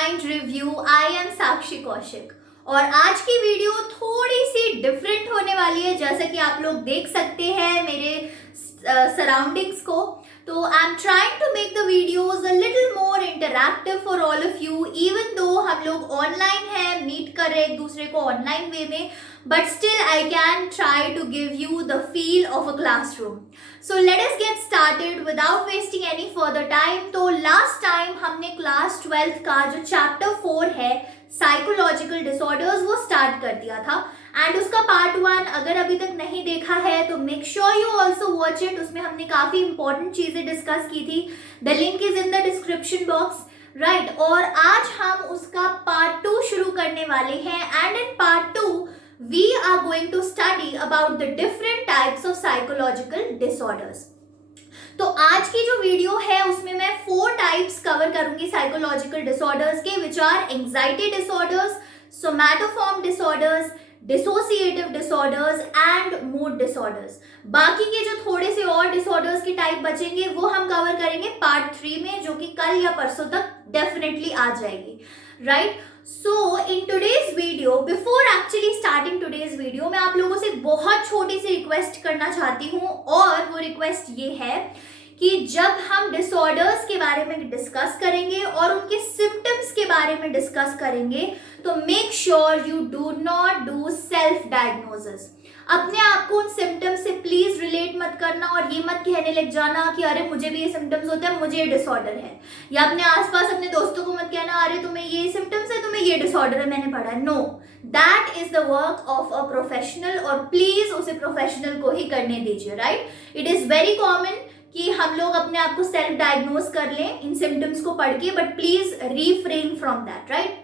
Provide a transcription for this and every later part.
Mind review. I am साक्षी कौशिक और आज की वीडियो थोड़ी सी डिफरेंट होने वाली है, जैसे कि आप लोग देख सकते हैं मेरे सराउंडिंग्स को। तो I am trying to make the videos a little more interactive for all of you, even though हम लोग ऑनलाइन हैं, मीट कर रहे हैं एक दूसरे को ऑनलाइन वे में, but still I can try to give you the feel of a classroom. So let us get started without wasting any further time. तो last time हमने क्लास 12th का जो चैप्टर 4 है साइकोलॉजिकल डिसऑर्डर्स वो start कर दिया था, and उसका पार्ट 1 अगर अभी तक नहीं देखा है तो make sure you also watch it. उसमें हमने काफी इंपॉर्टेंट चीजें डिस्कस की थी। The link is in the description box, right. और आज हम उसका पार्ट 2 शुरू करने वाले हैं, and in part 2 we are going to study about the different types of psychological disorders. तो आज की जो वीडियो है उसमें मैं 4 टाइप्स कवर करूंगी साइकोलॉजिकल डिसऑर्डर्स के, which are anxiety disorders, somatoform disorders, dissociative disorders and mood disorders. बाकी के जो थोड़े से और डिसऑर्डर्स के टाइप बचेंगे वो हम कवर करेंगे पार्ट 3 में, जो कि कल या परसों तक डेफिनेटली आ जाएगी, right. So in today's video, before actually starting today's video, मैं आप लोगों से बहुत छोटी सी रिक्वेस्ट करना चाहती हूँ, और वो रिक्वेस्ट ये है कि जब हम डिसऑर्डर्स के बारे में डिस्कस करेंगे और उनके सिम्टम्स के बारे में डिस्कस करेंगे तो make sure you do not do self diagnosis. अपने आप को उन सिम्टम्स से प्लीज रिलेट मत करना और ये मत कहने लग जाना कि अरे मुझे भी ये सिम्टम्स होते हैं, मुझे ये डिसऑर्डर है, या अपने आसपास अपने दोस्तों को मत कहना अरे तुम्हें ये सिम्टम्स है, तुम्हें ये डिसऑर्डर है, मैंने पढ़ा है। No, that is the work of a professional, और प्लीज उसे प्रोफेशनल को ही करने दीजिए, right. It is very common कि हम लोग अपने आप को सेल्फ डायग्नोज कर लें इन सिम्टम्स को पढ़ के, but please refrain from that, right.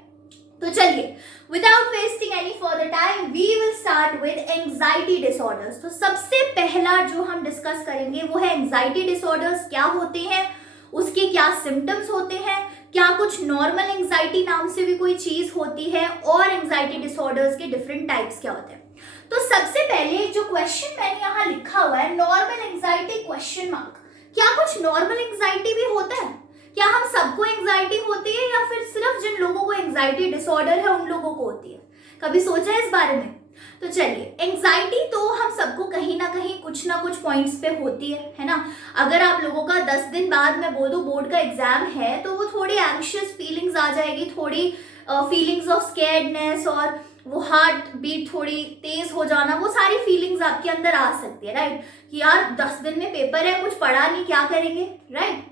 तो चलिए, without wasting any further time we will start with anxiety disorders. तो सबसे पहला जो हम डिस्कस करेंगे वो है एंजाइटी डिसऑर्डर्स। क्या होते हैं, उसके क्या सिम्टम्स होते हैं, क्या कुछ नॉर्मल एंजाइटी नाम से भी कोई चीज होती है, और एंजाइटी डिसऑर्डर्स के डिफरेंट टाइप्स क्या होते हैं। तो सबसे पहले जो क्वेश्चन मैंने यहाँ लिखा हुआ है, नॉर्मल एंजाइटी क्वेश्चन मार्क, क्या कुछ नॉर्मल एंजाइटी भी होता है? क्या हम सबको एंजाइटी होती है या फिर सिर्फ जिन लोगों को एंजाइटी डिसऑर्डर है उन लोगों को होती है? कभी सोचा है इस बारे में? तो चलिए, एंजाइटी तो हम सबको कहीं ना कहीं कुछ ना कुछ पॉइंट्स पे होती है ना। अगर आप लोगों का 10 दिन बाद मैं बोल दूं बोर्ड का एग्जाम है तो वो थोड़ी एंग्शियस फीलिंग्स आ जाएगी, थोड़ी फीलिंग्स ऑफ स्कैर्डनेस, और वो हार्ट बीट थोड़ी तेज हो जाना, वो सारी फीलिंग्स आपके अंदर आ सकती है, राइट। कि यार 10 दिन में पेपर है, कुछ पढ़ा नहीं, क्या करेंगे, right.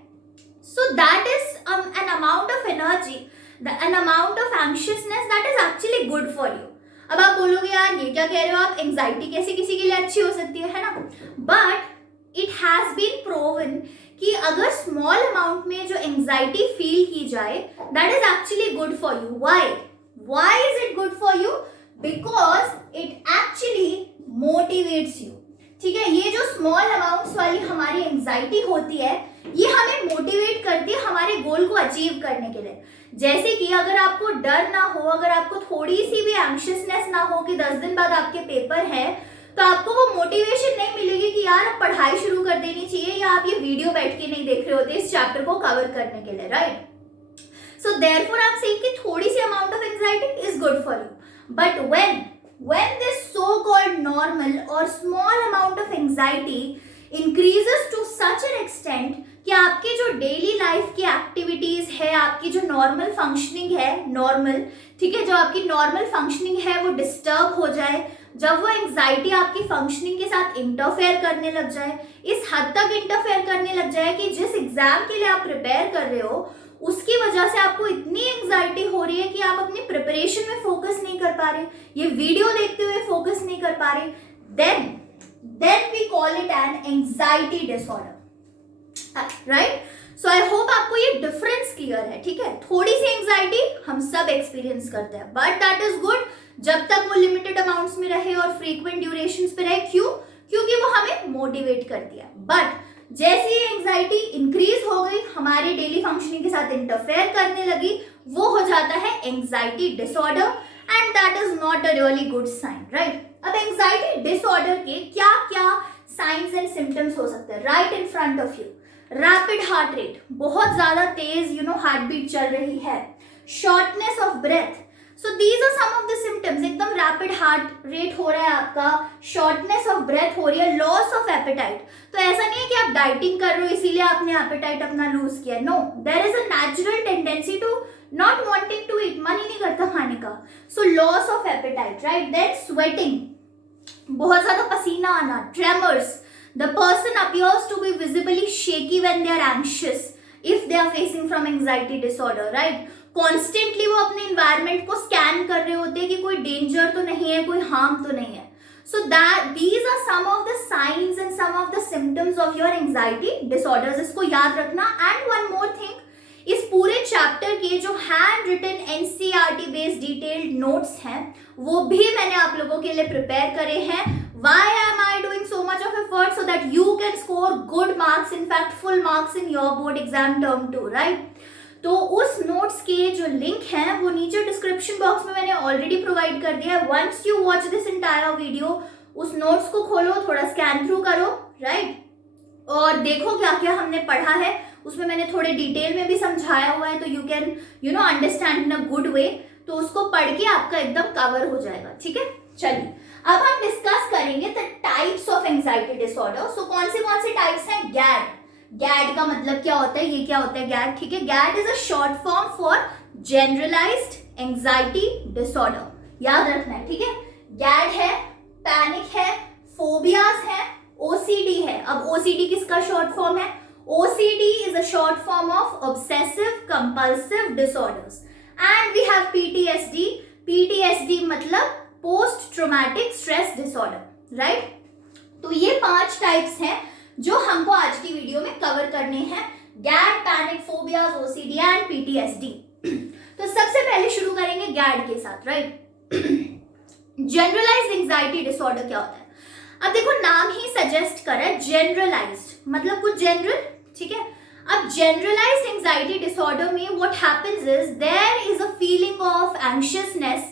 So that is an amount of energy, an amount of anxiousness that is actually good for you. अब आप बोलोगे यार ये क्या कह रहे हो आप, एंजाइटी कैसे किसी के लिए अच्छी हो सकती है ना। But it has been proven कि अगर स्मॉल अमाउंट में जो एंजाइटी फील की जाए that is actually good for you. Why is it good for you? Because it actually motivates you, ठीक है। ये जो स्मॉल अमाउंट्स वाली हमारी एंजाइटी होती है ये हमें मोटिवेट करती है हमारे गोल को अचीव करने के लिए। जैसे कि अगर आपको डर ना हो, अगर आपको थोड़ी सी भी एंग्शियसनेस ना हो कि 10 दिन बाद आपके पेपर है, तो आपको वो मोटिवेशन नहीं मिलेगी कि यार अब पढ़ाई शुरू कर देनी चाहिए, या आप ये वीडियो बैठ के नहीं देख रहे होते इस चैप्टर को कवर करने के लिए, right. So therefore I am saying कि थोड़ी सी amount of anxiety is good for you, but when this so-called normal or small amount of anxiety increases to such an extent कि आपके जो डेली लाइफ की एक्टिविटीज है, आपकी जो नॉर्मल फंक्शनिंग है, नॉर्मल, ठीक है, जो आपकी नॉर्मल फंक्शनिंग है वो डिस्टर्ब हो जाए, जब वो एंजाइटी आपकी फंक्शनिंग के साथ इंटरफेयर करने लग जाए, इस हद तक इंटरफेयर करने लग जाए कि जिस एग्जाम के लिए आप प्रिपेयर कर रहे हो उसकी वजह से आपको इतनी एंजाइटी हो रही है कि आप अपनी प्रिपरेशन में फोकस नहीं कर पा रहे, ये वीडियो देखते हुए फोकस नहीं कर पा रहे, then we call it an anxiety disorder, right. So I hope आपको ये डिफरेंस क्लियर है, ठीक है। थोड़ी सी एंजाइटी हम सब एक्सपीरियंस करते हैं, बट दैट इज गुड जब तक वो लिमिटेड अमाउंट्स में रहे और फ्रीक्वेंट ड्यूरेशंस पे रहे। क्यों? क्योंकि वो हमें मोटिवेट करती है। बट जैसे ही एंजाइटी इंक्रीज हो गई, हमारी डेली फंक्शनिंग के साथ इंटरफेयर करने लगी, वो हो जाता है anxiety disorder, and that is not a really good sign, right. अब एंजाइटी डिसऑर्डर के क्या क्या साइंस एंड सिम्टम्स हो सकते हैं? Right in front of you, rapid heart rate, बहुत ज्यादा तेज हार्ट बीट चल रही है, shortness of breath. So these are some of the symptoms. एकदम रैपिड हार्ट रेट हो रहा है आपका, शॉर्टनेस ऑफ ब्रेथ हो रही है, लॉस ऑफ एपेटाइट. तो ऐसा नहीं है कि आप डाइटिंग कर रहे हो इसीलिए आपने एपेटाइट अपना लूज किया. No, there is a natural tendency to not wanting to eat. मन ही नहीं करता खाने का. So loss of appetite, right. Then sweating, बहुत ज्यादा पसीना आना, tremors. The person appears to be visibly shaky when they are anxious if they are facing from anxiety disorder, right? Constantly वो अपने environment को scan कर रहे होते हैं कि कोई danger तो नहीं है, कोई harm तो नहीं है. So that these are some of the signs and some of the symptoms of your anxiety disorders. इसको याद रखना. And one more thing, इस पूरे चैप्टर के जो hand written NCERT based detailed notes हैं वो भी मैंने आप लोगों के लिए प्रिपेयर करे हैं. Why am I doing so much of effort? So that you can score good marks, in fact full marks in your board exam term 2, right? तो उस नोट्स के जो लिंक हैं वो नीचे डिस्क्रिप्शन बॉक्स में मैंने ऑलरेडी प्रोवाइड कर दिया है. Once you watch this entire video, उस नोट्स को खोलो, थोड़ा स्कैन थ्रू करो, राइट, और देखो क्या क्या हमने पढ़ा है. उसमें मैंने थोड़े डिटेल में भी समझाया हुआ है, तो you can understand in a good way. तो उसको पढ़ के आपका एकदम कवर हो जाएगा. ठीक है, चलिए अब हम डिस्कस करेंगे the types of anxiety disorder. So कौन से टाइप्स हैं? गैड. गैड का मतलब क्या होता है, ये क्या होता है गैड? ठीक है, GAD is a short form for generalised anxiety disorder. याद रखना है. ठीक है, गैड है, पैनिक है, फोबियाज है, ओसीडी है. अब ओसीडी किसका शॉर्ट फॉर्म है? OCD is a short form of obsessive compulsive disorders. And we have PTSD. PTSD मतलब post traumatic stress disorder, right? तो ये 5 टाइप्स हैं जो हमको आज की वीडियो में कवर करने हैं. GAD, panic, phobias, OCD and PTSD. तो सबसे पहले शुरू करेंगे गैड के साथ, राइट. जनरलाइज्ड एंजाइटी डिसऑर्डर क्या होता है? अब देखो, नाम ही सजेस्ट कर रहा है जनरलाइज्ड, मतलब कुछ जनरल. ठीक है, अब जनरलाइज्ड एंजाइटी डिसऑर्डर में what happens is there is a feeling of anxiousness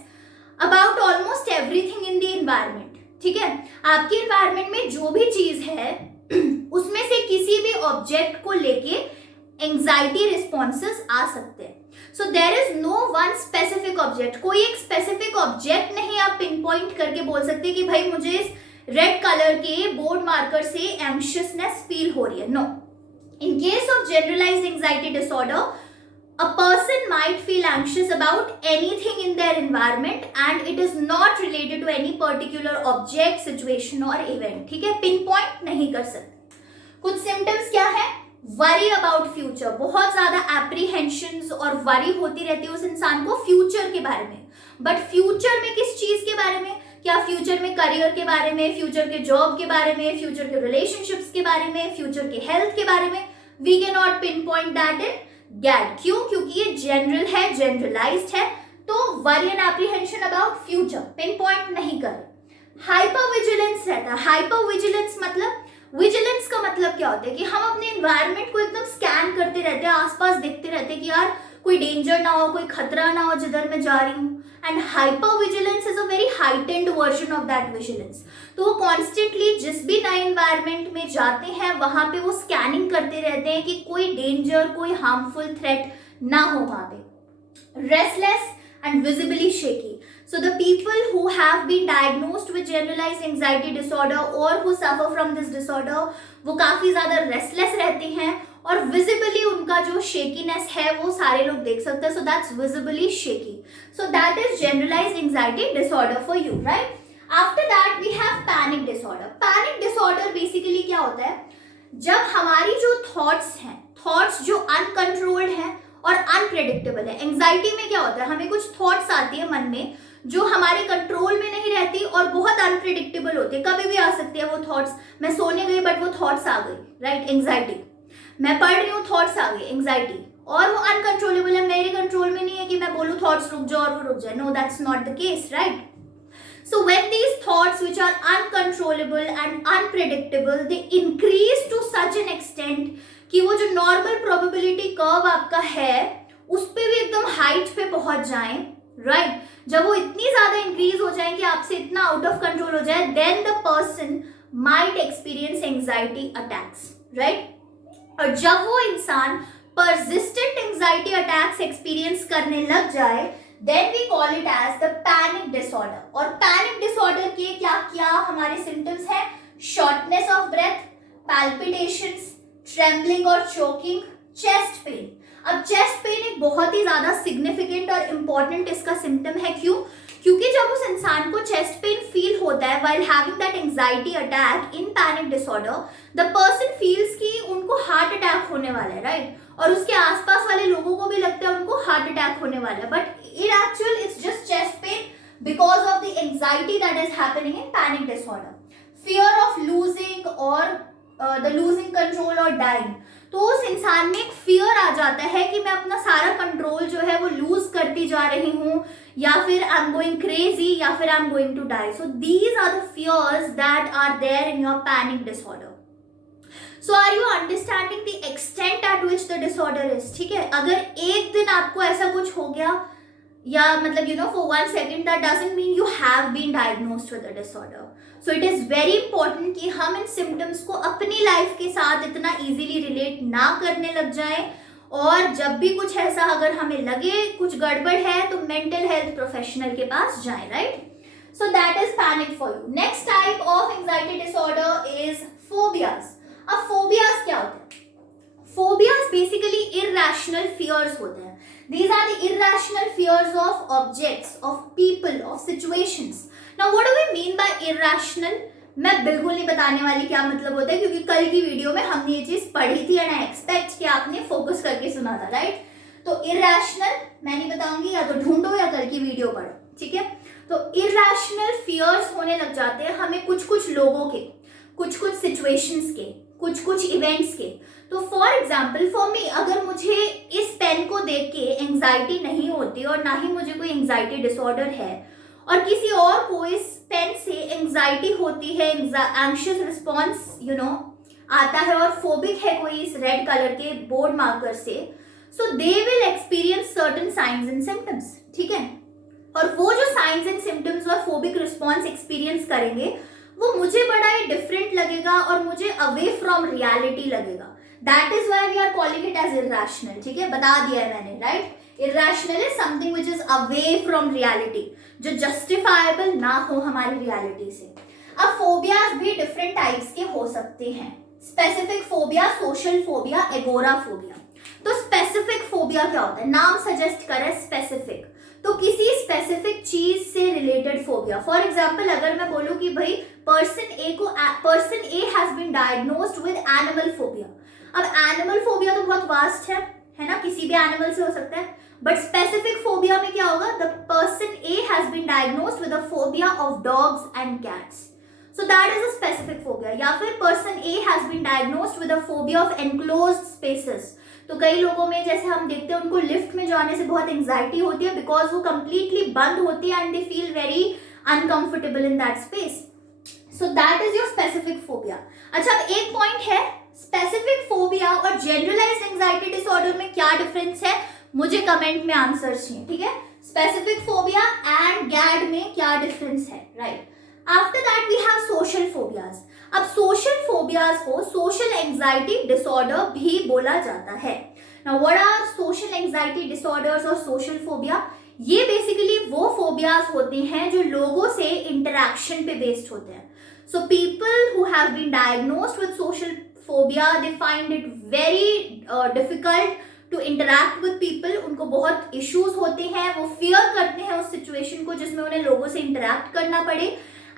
about almost everything in the environment. ठीक है, आपके एनवायरनमेंट में जो भी चीज है उसमें से किसी भी ऑब्जेक्ट को लेके एंजाइटी रिस्पॉन्सेस आ सकते हैं. So there is no one specific object. कोई एक स्पेसिफिक ऑब्जेक्ट नहीं आप पिन पॉइंट करके बोल सकते कि भाई मुझे इस रेड कलर के बोर्ड मार्कर से एंग्शियसनेस फील हो रही है. No. In case of generalized anxiety disorder, a person might feel anxious about anything in their environment and it is not related to any particular object, situation or event. ठीक है, pinpoint नहीं कर सकते. कुछ symptoms क्या है? Worry about future. बहुत ज़्यादा apprehensions और worry होती रहती है उस इंसान को future के बारे में. But future में किस चीज़ के बारे में? क्या फ्यूचर में करियर के बारे में, फ्यूचर के जॉब के बारे में, फ्यूचर के रिलेशनशिप्स के बारे में, फ्यूचर के हेल्थ के बारे में? We can not pinpoint that in GAD. क्यों? क्योंकि ये जनरल है, जनरलाइज्ड है, तो worry and apprehension about future pinpoint नहीं कर. हाइपर विजिलेंस रहता है. हाइपर विजिलेंस मतलब, विजिलेंस का मतलब क्या होता है कि हम अपने एनवायरनमेंट को एकदम स्कैन करते रहते हैं, आसपास देखते रहते हैं कि यार कोई डेंजर ना हो, कोई खतरा ना हो जिधर मैं जा रही हूँ. And hyper vigilance is a very heightened version of that vigilance. तो वो कॉन्स्टेंटली जिस भी नए एनवायरनमेंट में जाते हैं वहां पे वो स्कैनिंग करते रहते हैं कि कोई डेंजर, कोई हार्मफुल थ्रेट ना हो वहां पे. Restless and visibly shaky. So the people who have been diagnosed with generalized anxiety disorder or who suffer from this disorder, वो काफी ज्यादा restless रहते हैं और visibly उनका जो shakiness है वो सारे लोग देख सकते हैं. So that's visibly shaky. So that is generalized anxiety disorder for you, right? After that we have panic disorder. Panic disorder basically क्या होता है? जब हमारी जो thoughts हैं, thoughts जो uncontrolled हैं और अनप्रेडिक्टेबल है. एंजाइटी में क्या होता है? हमें कुछ थॉट्स आती है मन में जो हमारे कंट्रोल में नहीं रहती और बहुत अनप्रेडिक्टेबल होती है. कभी भी आ सकती है वो थॉट्स. मैं सोने गई बट वो थॉट्स आ गई, राइट, एंजाइटी. मैं पढ़ रही हूँ, थॉट्स आ गई, एंजाइटी. और वो अनकंट्रोलेबल है, मेरे कंट्रोल में नहीं है कि मैं बोलूँ थॉट्स रुक जाओ और वो रुक जाए. No, that's not the case, right. So when these thoughts which are uncontrollable and unpredictable, they increase to such an extent कि वो जो नॉर्मल प्रोबेबिलिटी कर्व आपका है उस पे भी एकदम हाइट पे पहुंच जाएं, राइट. जब वो इतनी ज्यादा इंक्रीज हो जाए कि आपसे इतना आउट ऑफ कंट्रोल हो जाए, then the person might experience anxiety attacks, right. और जब वो इंसान persistent anxiety attacks एक्सपीरियंस करने लग जाए, then we call it as the panic disorder. और panic disorder के क्या क्या हमारे symptoms हैं? Shortness of breath, palpitations, trembling और choking, chest pain. अब chest pain एक बहुत ही ज्यादा significant और important इसका symptom है. क्यों? क्योंकि जब उस इंसान को chest pain feel होता है while having that anxiety attack in panic disorder, the person feels कि उनको heart attack होने वाला है, right? और उसके आसपास वाले लोगों को भी लगता है उनको हार्ट अटैक होने वाला है, but it actual it's just chest pain because of the anxiety that is happening in panic disorder. Fear of losing और द लूजिंग कंट्रोल और डाइंग. तो उस इंसान में एक फियर आ जाता है कि मैं अपना सारा कंट्रोल जो है वो लूज करती जा रही हूँ, या फिर आई एम गोइंग क्रेजी, या फिर I am going to die. So these are the fears that are there in your panic disorder. So are you understanding the extent at which the disorder is? ठीक है, अगर एक दिन आपको ऐसा कुछ हो गया, या मतलब for 1 second, that doesn't mean you have been diagnosed with a disorder. So it is very important कि हम इन symptoms को अपनी लाइफ के साथ इतना easily relate ना करने लग जाएं, और जब भी कुछ ऐसा अगर हमें लगे कुछ गड़बड़ है तो मेंटल हेल्थ प्रोफेशनल के पास जाएं, right? So that is panic for you. Next type of anxiety disorder is phobias. अब फोबियाज क्या होते हैं? फोबियाज बेसिकली इरैशनल फियर्स होते हैं. These are the irrational fears of objects, of people, of situations. Now what do we mean by irrational? मैं बिल्कुल नहीं बताने वाली क्या मतलब होता है, क्योंकि कल की वीडियो में हमने ये चीज पढ़ी थी एंड आई एक्सपेक्ट कि आपने फोकस करके सुना था, राइट? तो इरैशनल मैं नहीं बताऊंगी, या तो ढूंढो या कल की वीडियो पढ़ो, ठीक है? तो इरैशनल फियर्स होने लग जाते हैं हमें कुछ कुछ लोगों के, कुछ कुछ सिचुएशंस के, कुछ कुछ इवेंट्स के. तो फॉर एग्जाम्पल फॉर मी, अगर मुझे इस पेन को देख के एंजाइटी नहीं होती और ना ही मुझे कोई एंजाइटी डिसऑर्डर है, और किसी और को इस पेन से एंजाइटी होती है, एंग्शियस रिस्पॉन्स आता है, और फोबिक है कोई इस रेड कलर के बोर्ड मार्कर से, so they will experience certain signs and symptoms. ठीक है, और वो जो साइंस एंड सिम्टम्स और फोबिक रिस्पॉन्स एक्सपीरियंस करेंगे वो मुझे बड़ा ही डिफरेंट लगेगा और मुझे अवे फ्रॉम रियलिटी लगेगा. That is why we are calling it as irrational. ठीक है, बता दिया है मैंने, right? Irrational is something which is away from reality, जो जस्टिफाइबल ना हो हमारी रियलिटी से. अब फोबियाज भी डिफरेंट टाइप्स के हो सकते हैं. Specific phobia, social phobia, agoraphobia. तो स्पेसिफिक फोबिया क्या होता है? नाम सजेस्ट करे स्पेसिफिक, तो किसी स्पेसिफिक चीज से रिलेटेड फोबिया. फॉर एग्जाम्पल अगर मैं बोलूं कि भाई person A has been diagnosed with animal phobia. अब एनिमल फोबिया तो बहुत वास्ट है ना, किसी भी एनिमल से हो सकता है, बट स्पेसिफिक फोबिया में क्या होगा? The person A has been diagnosed with a phobia of dogs and cats, so that is a specific phobia. या फिर person A has been diagnosed with a phobia of enclosed spaces. तो कई लोगों में जैसे हम देखते हैं उनको लिफ्ट में जाने से बहुत एंजाइटी होती है बिकॉज वो कंप्लीटली बंद होती है and they feel very uncomfortable in that space. So that is your specific phobia. अच्छा, अब एक पॉइंट है, स्पेसिफिक फोबिया और जनरलाइज्ड एंजाइटी डिसऑर्डर में क्या डिफरेंस है? मुझे कमेंट में आंसर चाहिए. ठीक है, स्पेसिफिक फोबिया एंड गैड में क्या डिफरेंस है, right? After that we have social phobias. अब सोशल फोबियाज को सोशल एंजाइटी डिसऑर्डर भी बोला जाता है. Now what are social anxiety disorders और सोशल फोबिया? ये बेसिकली वो फोबियाज होते हैं जो लोगों से इंटरैक्शन पे बेस्ड होते हैं. So people who have been diagnosed with social phobia, they find it very difficult to interact with people. उनको बहुत इश्यूज होते हैं, वो फियर करते हैं उस सिचुएशन को जिसमें उन्हें लोगों से इंटरैक्ट करना पड़े,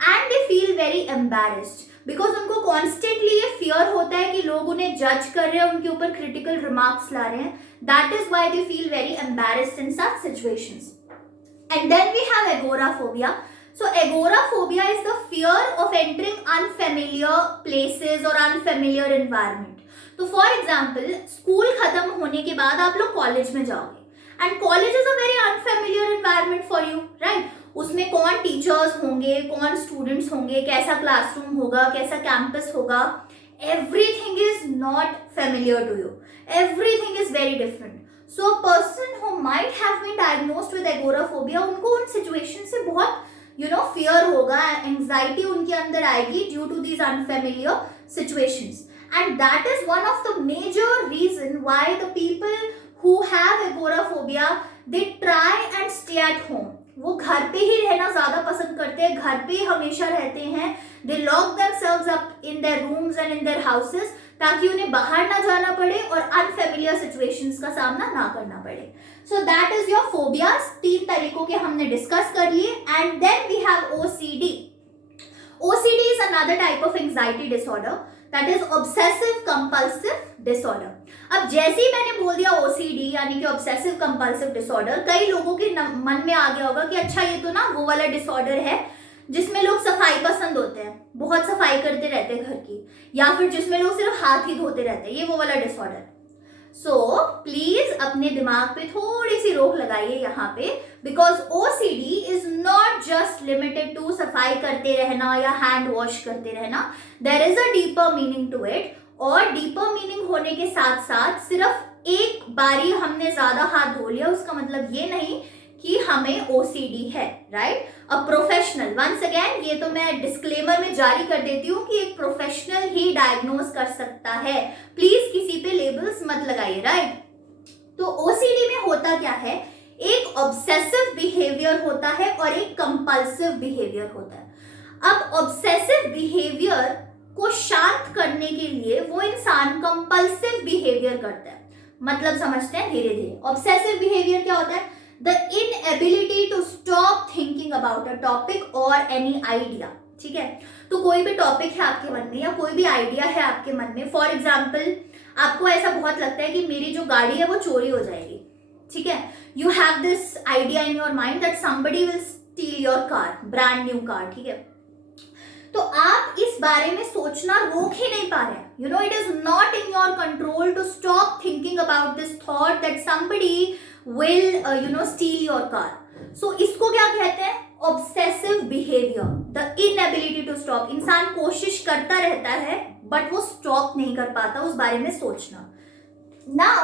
and they feel very embarrassed because उनको कॉन्स्टेंटली ये फियर होता है कि लोग उन्हें जज कर रहे हैं, उनके ऊपर क्रिटिकल रिमार्क्स ला रहे हैं. That is why they feel very embarrassed in such situations. And then we have agoraphobia. So agoraphobia is the fear of entering unfamiliar places or unfamiliar environment. तो for example, स्कूल खत्म होने के बाद आप लोग कॉलेज में जाओगे and college is a very unfamiliar environment for you, right? उसमें कौन टीचर्स होंगे, कौन स्टूडेंट्स होंगे, कैसा क्लासरूम होगा, कैसा कैंपस होगा, everything is not familiar to you. Everything is very different. So a person who might have been diagnosed with agoraphobia, उनको उन सिचुएशन से बहुत फियर होगा, एंजाइटी उनके अंदर आएगी due to these unfamiliar situations. and that is one of the major reason why the people who have agoraphobia they try and stay at home. वो घर पे ही रहना ज्यादा पसंद करते हैं, घर पे ही हमेशा रहते हैं. They lock themselves up in their rooms and in their houses ताकि उन्हें बाहर ना जाना पड़े और अनफेमिलियर सिचुएशंस का सामना ना करना पड़े. So that is your phobias. 3 तरीकों के हमने डिस्कस कर लिए. And then we have OCD. OCD is another type of anxiety disorder, that is obsessive compulsive disorder. अब जैसे ही मैंने बोल दिया OCD यानी कि obsessive compulsive disorder, कई लोगों के मन में आ गया होगा कि अच्छा ये तो ना वो वाला डिसऑर्डर है जिसमें लोग सफाई पसंद होते हैं, बहुत सफाई करते रहते हैं घर की, या फिर जिसमें लोग सिर्फ हाथ ही धोते रहते हैं, ये वो वाला डिसऑर्डर. सो प्लीज अपने दिमाग पे थोड़ी सी रोक लगाइए यहाँ पे, because OCD is not just limited to सफाई करते रहना या हैंड वॉश करते रहना. There is a deeper meaning to it. और डीपर मीनिंग होने के साथ साथ सिर्फ एक बारी हमने ज्यादा हाथ धो लिया उसका मतलब ये नहीं कि हमें OCD है, राइट? अ प्रोफेशनल, वंस अगेन ये तो मैं डिस्क्लेमर में जारी कर देती हूँ कि एक प्रोफेशनल ही डायग्नोज कर सकता है. प्लीज किसी पे लेबल्स मत लगाइए, राइट? तो OCD में होता क्या है, एक ऑब्सेसिव बिहेवियर होता है और एक कंपल्सिव बिहेवियर होता है. अब ऑब्सेसिव बिहेवियर को शांत करने के लिए वो इंसान कंपल्सिव बिहेवियर करता है. मतलब समझते हैं धीरे धीरे. ऑब्सेसिव बिहेवियर क्या होता है? The inability to stop thinking about a topic or any idea. ठीक है, तो कोई भी टॉपिक है आपके मन में या कोई भी आइडिया है आपके मन में. फॉर एग्जाम्पल आपको ऐसा बहुत लगता है कि मेरी जो गाड़ी है वो चोरी हो जाएगी. ठीक है, you have this idea in your mind that somebody will still your car, brand new car. ठीक है, तो आप इस बारे में सोचना रोक ही नहीं पा रहे हैं. You know, it is not in your control to stop thinking about this thought that somebody will steal your car. So इसको क्या कहते हैं? Obsessive behavior, the inability to stop. इंसान कोशिश करता रहता है बट वो स्टॉप नहीं कर पाता उस बारे में सोचना. Now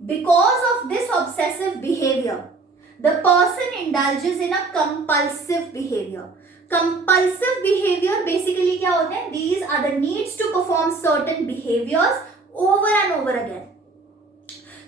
because of this obsessive behavior the person indulges in a compulsive behavior. Compulsive behavior basically क्या होते हैं? These are the needs to perform certain behaviors over and over again.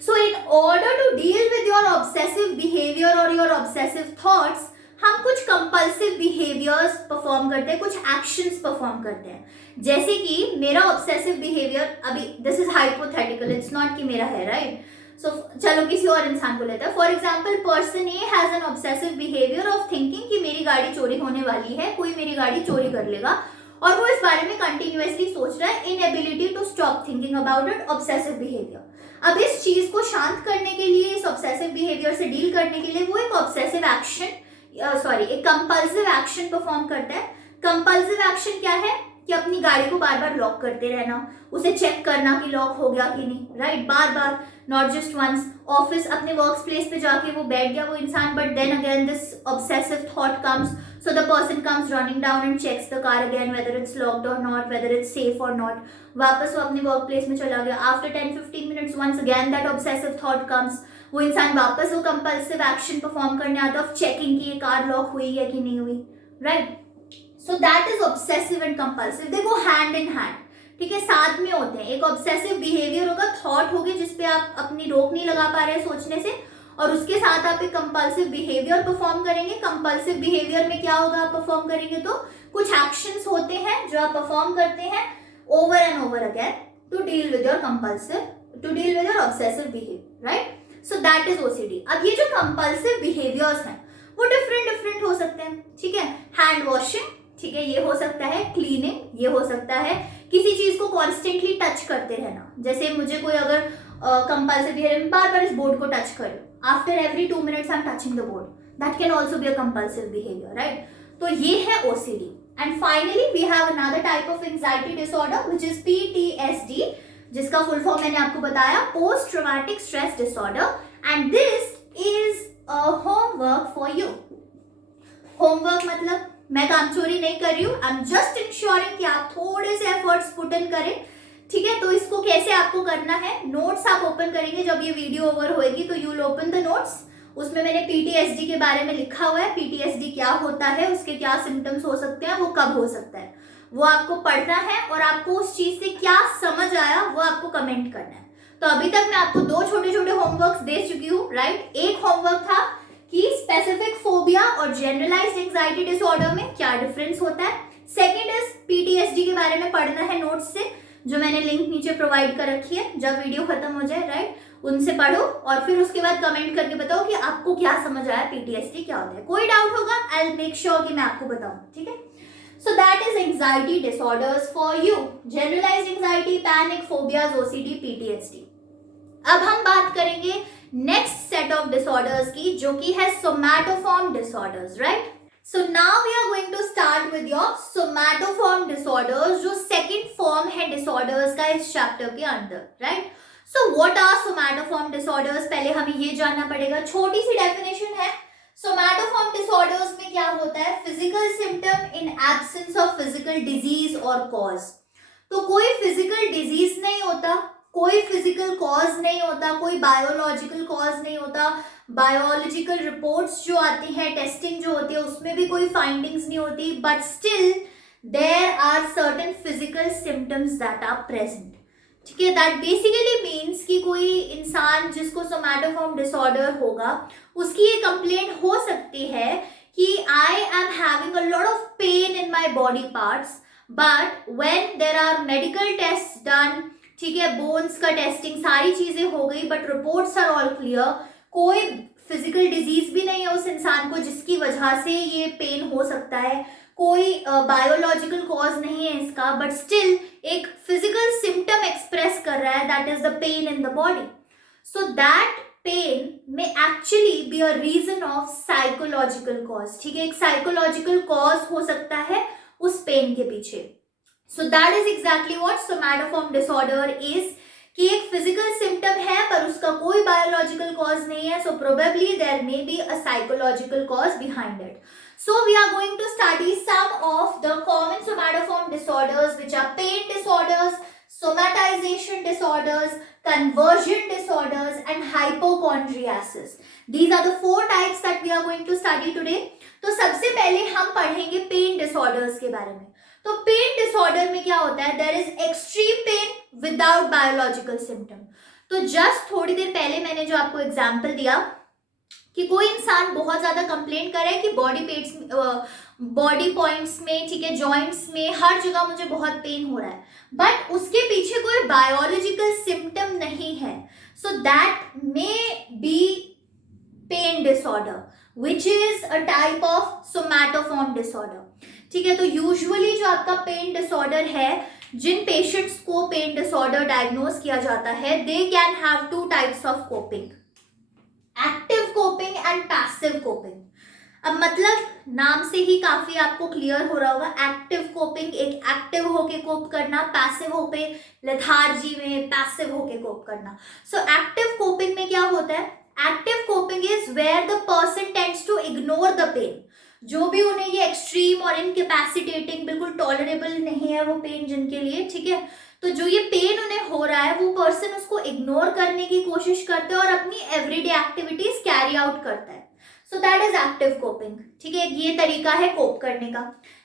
So in order to deal with your obsessive behavior or your obsessive thoughts, हम कुछ compulsive behaviors perform करते हैं, कुछ actions perform करते हैं. जैसे कि मेरा obsessive behavior, अभी this is hypothetical, it's not कि मेरा है, right? So चलो किसी और इंसान को लेते हैं. For example, person A has an obsessive behavior of thinking कि मेरी गाड़ी चोरी होने वाली है, कोई मेरी गाड़ी चोरी कर लेगा, और वो इस बारे में कंटिन्यूअसली सोच रहा है. Inability to stop thinking about it, obsessive behaviour. अब इस चीज को शांत करने के लिए, इस ऑब्सेसिव बिहेवियर से डील करने के लिए वो एक ऑब्सेसिव एक्शन एक कंपल्सिव एक्शन परफॉर्म करता है. कंपल्सिव एक्शन क्या है? कि अपनी गाड़ी को बार बार लॉक करते रहना, उसे चेक करना कि लॉक हो गया कि नहीं, राइट? बार बार, नॉट जस्ट वंस. ऑफिस, अपने वर्क प्लेस पे जाके वो बैठ गया वो इंसान, but then again this obsessive thought comes, so the person comes running down and checks the car again whether it's locked और नॉट, वेदर इट्स सेफ और नॉट. वापस वो अपने वर्क प्लेस में चला गया. After 10-15 minutes once again that obsessive thought comes, वो इंसान वापस वो कंपल्सिव एक्शन परफॉर्म करने आता है ऑफ चेकिंग कि ये कार लॉक हुई है कि नहीं हुई, right? So that is obsessive and compulsive. They go hand in hand. ठीक है, साथ में होते हैं. एक ऑब्सेसिव बिहेवियर होगा, थॉट होगी जिसपे आप अपनी रोक नहीं लगा पा रहे सोचने से, और उसके साथ आप एक कंपल्सिव बिहेवियर परफॉर्म करेंगे. कंपल्सिव बिहेवियर में क्या होगा आप परफॉर्म करेंगे तो कुछ एक्शंस होते हैं जो आप परफॉर्म करते हैं over and over again to deal with your obsessive behaviour, right? So that is OCD. अब ये जो कंपल्सिव बिहेवियर्स हैं वो डिफरेंट हो सकते हैं. ठीक है, हैंड वॉशिंग, ठीक है, ये हो सकता है. क्लीनिंग, ये हो सकता है. किसी चीज को कॉन्स्टेंटली टच करते रहना, जैसे मुझे कोई अगर कंपल्सिव बिहेवियर में बार बार इस बोर्ड को टच कर, after every 2 minutes I am touching the board, that can also be a compulsive behaviour, right? तो ये है OCD. And finally we have another type of anxiety disorder which is PTSD, जिसका full form मैंने आपको बताया, post traumatic stress disorder. And this is a homework for you. Homework मतलब मैं काम चोरी नहीं कर रही हूँ, आई एम जस्ट इंश्योरिंग कि आप थोड़े से एफर्ट्स पुट इन करें. ठीक है, तो इसको कैसे आपको करना है? नोट्स आप ओपन करेंगे जब ये वीडियो ओवर होएगी तो you will open the notes. उसमें मैंने PTSD के बारे में लिखा हुआ है. PTSD क्या होता है, उसके क्या सिम्टम्स हो सकते हैं, वो कब हो सकता है, वो आपको पढ़ना है. और आपको उस चीज से क्या समझ आ आया वो आपको कमेंट करना है। तो अभी तक मैं आपको 2 छोटे छोटे होमवर्क्स दे चुकी हूँ, राइट। एक होमवर्क था कि स्पेसिफिक फोबिया और जनरलाइज्ड एंजाइटी डिसऑर्डर में क्या डिफरेंस होता है। सेकंड इज पीटीएसडी के बारे में पढ़ना है नोट्स से, जो मैंने लिंक नीचे प्रोवाइड कर रखी है, जब वीडियो खत्म हो जाए, राइट, उनसे पढ़ो और फिर उसके बाद कमेंट करके बताओ कि आपको क्या समझ आया, पीटीएसडी क्या होता है। कोई डाउट होगा आई विल मेक श्योर कि मैं आपको बताऊं, ठीक है। So that is anxiety disorders for you. Generalized anxiety, panic, phobias, OCD, PTSD. अब हम बात करेंगे नेक्स्ट सेट ऑफ डिसऑर्डर्स की, जो कि है somatoform disorders, right. So now we are going to start with your somatoform disorders, जो second form है डिसऑर्डर्स का इस चैप्टर के अंदर, right. So what are somatoform disorders, पहले हमें ये जानना पड़ेगा। छोटी सी डेफिनेशन है, सोमैटोफॉर्म डिसऑर्डर्स में क्या होता है, physical symptom in absence of physical disease और कॉज। तो कोई फिजिकल डिजीज नहीं होता, कोई फिजिकल कॉज नहीं होता, कोई बायोलॉजिकल कॉज नहीं होता, बायोलॉजिकल रिपोर्ट्स जो आती हैं, टेस्टिंग जो होती है, उसमें भी कोई फाइंडिंग्स नहीं होती, but still there are certain physical symptoms that are present, ठीक है। दैट बेसिकली मीन्स कि कोई इंसान जिसको सोमैटोफॉर्म डिसऑर्डर होगा, उसकी ये कंप्लेंट हो सकती है कि I am having a lot of pain in my body parts, but when there are medical test done, ठीक है, बोन्स का टेस्टिंग, सारी चीजें हो गई, but reports are all clear, कोई फिजिकल डिजीज भी नहीं है उस इंसान को जिसकी वजह से ये पेन हो सकता है, कोई बायोलॉजिकल कॉज नहीं है इसका, बट स्टिल एक फिजिकल सिम्टम एक्सप्रेस कर रहा है, that is the pain in the body. So that pain में actually be a reason of psychological cause, ठीक है, एक साइकोलॉजिकल कॉज हो सकता है उस पेन के पीछे। सो that is exactly what somatoform disorder is, कि एक फिजिकल सिम्टम है पर उसका कोई बायोलॉजिकल कॉज नहीं है, so probably there may be a psychological cause behind it. So we are going to study some of the common somatoform disorders, which are pain disorders, somatization disorders, conversion disorders, and hypochondriasis. These are the 4 types that we are going to study today. तो सबसे पहले हम पढ़ेंगे pain disorders के बारे में। तो pen disorder में क्या होता है, there is extreme pain without biological symptom. तो जस्ट थोड़ी देर पहले मैंने जो आपको एग्जाम्पल दिया कि कोई इंसान बहुत ज्यादा कंप्लेंट कर रहा है कि बॉडी पॉइंट्स में, ठीक है, जॉइंट्स में, हर जगह मुझे बहुत पेन हो रहा है, बट उसके पीछे कोई बायोलॉजिकल सिम्टम नहीं है, so that may be pain disorder which is a type of somatoform disorder, ठीक है। तो यूजुअली जो आपका पेन डिसऑर्डर है, जिन पेशेंट्स को पेन डिसऑर्डर डायग्नोज किया जाता है, they can have 2 types of coping, active coping and passive coping. अब मतलब नाम से ही काफी आपको क्लियर हो रहा होगा, एक्टिव कोपिंग, एक एक्टिव होके कोप करना, पैसिव होके लेथार्जी में पैसिव होके कोप करना। सो एक्टिव कोपिंग में क्या होता है, active coping is where the person tends to ignore the pain, जो भी उन्हें ये एक्सट्रीम और इनकैपेसिटेटिंग, बिल्कुल टॉलरेबल नहीं है वो पेन जिनके लिए, ठीक है, तो जो ये पेन उन्हें हो रहा है, वो पर्सन उसको इग्नोर करने की कोशिश करते हैं और अपनी एवरीडे एक्टिविटीज कैरी आउट करता है। So that is active coping, ठीक है, ये तरीका है कोप करने का।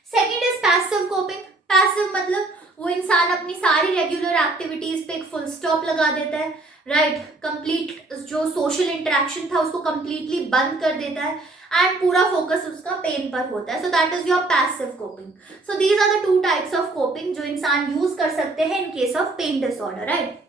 Second is passive coping. Passive मतलब वो इंसान अपनी सारी रेगुलर एक्टिविटीज पे एक फुल स्टॉप लगा देता है, राइट, कंप्लीट जो सोशल इंटरेक्शन था उसको कंप्लीटली बंद कर देता है एंड पूरा फोकस उसका पेन पर होता है। So that is your passive coping. So these are the 2 types of coping जो इंसान यूज कर सकते हैं in case of pain disorder, right.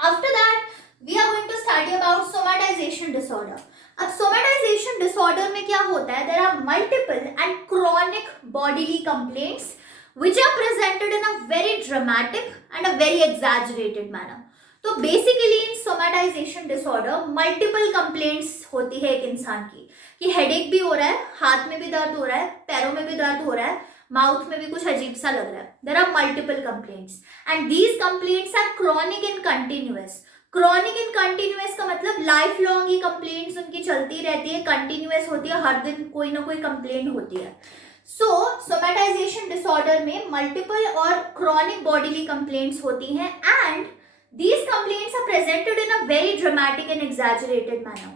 After that we are going to study about somatisation disorder. अब somatisation disorder में क्या होता है, there are multiple and chronic bodily complaints which are presented in a very dramatic and a very exaggerated manner. तो basically इन सोमैटाइजेशन disorder multiple complaints होती है एक इंसान की, कि हेडेक भी हो रहा है, हाथ में भी दर्द हो रहा है, पैरों में भी दर्द हो रहा है, माउथ में भी कुछ अजीब सा लग रहा है। There are multiple complaints and these complaints are chronic and continuous. Chronic and continuous का मतलब लाइफ लॉन्ग ये कंप्लेंट्स उनकी चलती रहती है, कंटिन्यूअस होती है, हर दिन कोई ना कोई कंप्लेंट होती है। सो सोमैटाइजेशन डिसऑर्डर में मल्टीपल और क्रॉनिक बॉडीली कंप्लेंट्स होती हैं and these complaints are presented in a very dramatic and exaggerated manner.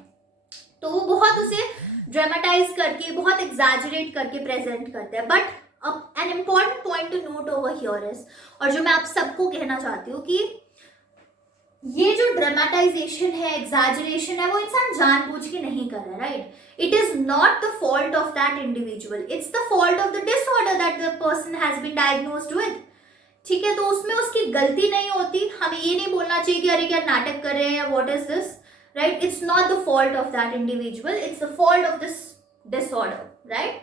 तो वो बहुत उसे ड्रामेटाइज करके, बहुत एग्जैजरेट करके प्रेजेंट करते हैं, बट अब an important point two note over here is, और जो मैं आप सबको कहना चाहती हूँ कि ये जो ड्रामेटाइजेशन है, एग्जैजरेशन है, वो इंसान जानबूझ के नहीं कर रहा है, right? It is not the fault of that individual, it's the fault of the disorder that the person has been diagnosed with. ठीक है, तो उसमें उसकी गलती नहीं होती। हमें ये नहीं बोलना चाहिए कि अरे क्या नाटक कर रहे हैं, what is this, right? It's not the fault of that individual, it's the fault of this disorder, right?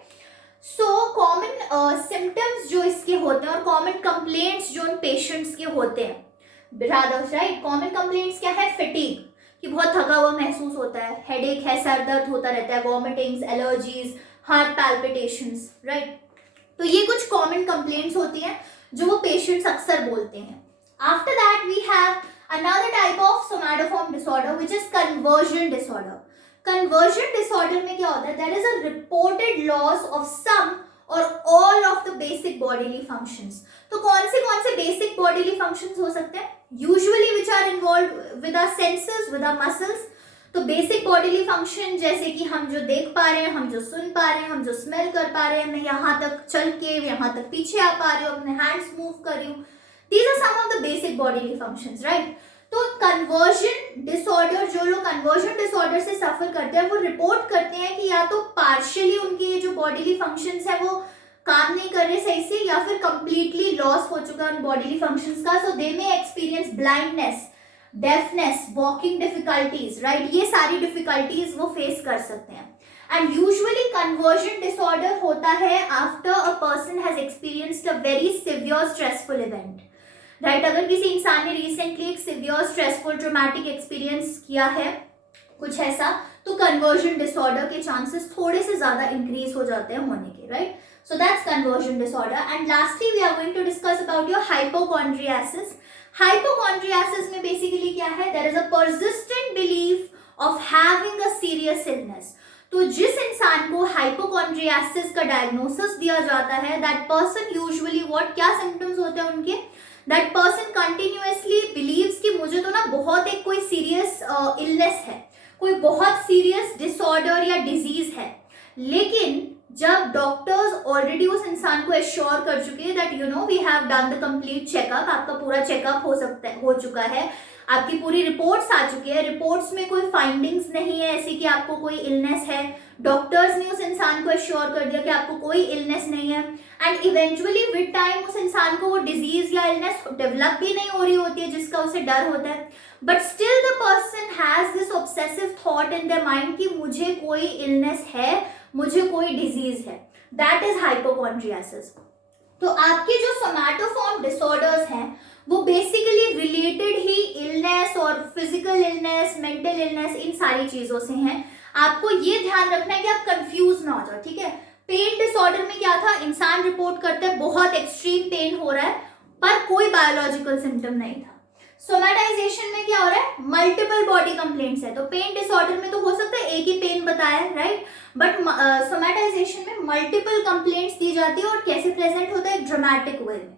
So common symptoms जो इसके होते हैं और कॉमन कंप्लेंट्स जो उन पेशेंट्स के होते हैं, रादर, राइट? कॉमन कंप्लेंट्स क्या है? फटीग, कि बहुत थका हुआ महसूस होता है, हेडेक है, सर दर्द होता रहता है, vomitings, allergies, heart palpitations, right? तो ये कुछ कॉमन कंप्लेंट्स होती हैं जो वो पेशेंट्स अक्सर बोलते हैं। After that we have another type of somatoform disorder which is conversion disorder. Conversion disorder में क्या होता है? There is a reported loss of some और all of the basic bodily functions. तो कौन से बेसिक बॉडीली फंक्शंस हो सकते हैं? Usually which are involve with our senses, with our muscles. तो बेसिक बॉडीली फंक्शन जैसे कि हम जो देख पा रहे हैं, हम जो सुन पा रहे हैं, हम जो स्मेल कर पा रहे हैं, मैं यहाँ तक चल के यहाँ तक पीछे आ पा रही हूँ, अपने हैंड्स मूव कर रही हूँ, these are some of the basic bodily functions, right? तो कन्वर्जन डिसऑर्डर, जो लोग कन्वर्जन डिसऑर्डर से सफर करते हैं वो रिपोर्ट करते हैं कि या तो पार्शियली उनके जो बॉडीली फंक्शंस है वो काम नहीं कर रहे सही से, या फिर कंप्लीटली लॉस हो चुका है उन बॉडीली फंक्शंस का। So they may experience blindness, deafness, walking difficulties, right? ये सारी डिफिकल्टीज वो फेस कर सकते हैं। एंड यूजुअली कन्वर्जन डिसऑर्डर होता है after a person has experienced a very severe stressful event, right? अगर किसी इंसान ने रिसेंटली एक सिवियर स्ट्रेसफुल ट्रॉमेटिक एक्सपीरियंस किया है, कुछ ऐसा, तो कन्वर्जन डिसऑर्डर के चांसेस थोड़े से ज्यादा इंक्रीज हो जाते हैं होने के, right? So that's conversion disorder. And lastly, we are going to discuss about your hypochondriasis. Hypochondriasis में basically क्या है? There is a persistent belief of having a serious illness. तो जिस इंसान को hypochondriasis का diagnosis दिया जाता है, that person usually what, क्या symptoms होते हैं उनके? That person continuously believes कि मुझे तो ना बहुत एक कोई serious illness है, कोई बहुत serious disorder या disease है, लेकिन जब डॉक्टर्स ऑलरेडी उस इंसान को एश्योर कर चुके हैं that you know we have done the complete checkup, आपका पूरा चेकअप हो चुका है, आपकी पूरी रिपोर्ट्स आ चुकी है, रिपोर्ट्स में कोई फाइंडिंग्स नहीं है ऐसी कि आपको कोई इलनेस है, डॉक्टर्स ने उस इंसान को एश्योर कर दिया कि आपको कोई इलनेस नहीं है, एंड इवेंचुअली विद टाइम उस इंसान को वो डिजीज या इलनेस डेवलप भी नहीं हो रही होती है जिसका उसे डर होता है, but still the person has this obsessive thought in their mind कि मुझे कोई इलनेस है, मुझे कोई डिजीज है, दैट इज हाइपोकॉन्ड्रियासिस। तो आपके जो सोमैटोफॉर्म डिसऑर्डर्स हैं वो बेसिकली रिलेटेड ही इलनेस और फिजिकल इलनेस, मेंटल इलनेस, इन सारी चीजों से हैं। आपको ये ध्यान रखना है कि आप कंफ्यूज ना हो जाओ, ठीक है? पेन डिसऑर्डर में क्या था? इंसान रिपोर्ट करते हैं बहुत एक्सट्रीम पेन हो रहा है पर कोई बायोलॉजिकल सिम्टम नहीं था। सोमैटाइजेशन में क्या हो रहा है? मल्टीपल बॉडी कंप्लेंट्स है। तो पेन डिसऑर्डर में तो हो सकता है एक ही पेन बताया, राइट? बट सोमैटाइजेशन में मल्टीपल कंप्लेंट्स दी जाती है और कैसे प्रेजेंट होता है? ड्रामेटिक वे में।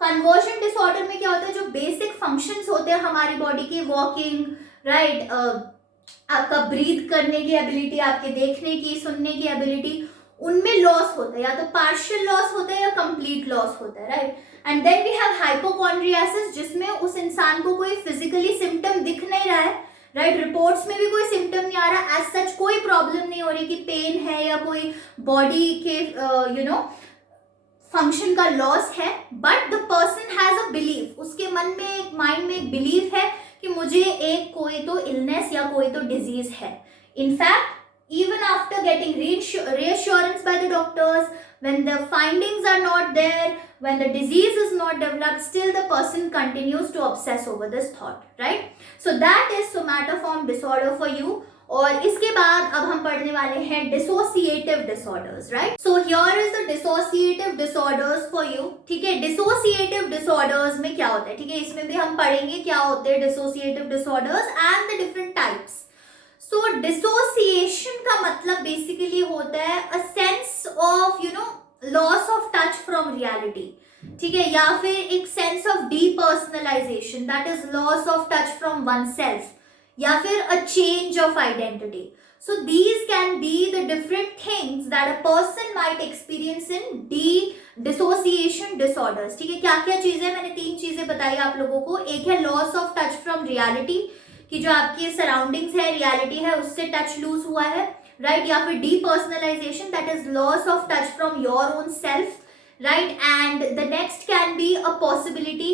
कन्वर्जन डिसऑर्डर में क्या होता है? जो बेसिक फंक्शंस होते हैं हमारी बॉडी के, वॉकिंग, राइट, आपका ब्रीथ करने की एबिलिटी, आपके देखने की, सुनने की एबिलिटी, उनमें लॉस होता है, या तो पार्शियल लॉस होता है या कंप्लीट लॉस होता है, right? And then we have hypochondriasis जिसमें उस इंसान को कोई फिजिकली सिम्टम दिख नहीं रहा है, राइट? रिपोर्ट्स में भी कोई सिम्टम नहीं आ रहा, एज सच कोई प्रॉब्लम नहीं हो रही कि पेन है या कोई बॉडी के यू नो फंक्शन का लॉस है, but the person has a belief, उसके मन में, एक माइंड में एक बिलीफ है कि मुझे एक कोई तो इलनेस या कोई तो डिजीज है। In fact even after getting reassurance by the doctors, when the findings are not there, when the disease is not developed, still the person continues to obsess over this thought, right? So that is somatoform disorder for you. और इसके बाद अब हम पढ़ने वाले हैं dissociative disorders, right? So here is the dissociative disorders for you, ठीक है? Dissociative disorders में क्या होता है, ठीक है? इसमें भी हम पढ़ेंगे क्या होते हैं dissociative disorders and the different types. So dissociation का मतलब बेसिकली होता है a sense of loss of touch from reality, ठीक है? या फिर एक sense of depersonalization, that is loss of touch from oneself, या फिर a change of identity. So these can be the different things that a person might experience in dissociation disorders. ठीक है, क्या क्या चीजें, मैंने 3 चीजें बताई आप लोगों को. एक है loss of touch from reality, कि जो आपकी सराउंडिंग्स है, रियलिटी है, उससे टच लूज हुआ है, राइट. या फिर depersonalisation, that is loss of touch from your own self, right. And the next can be a possibility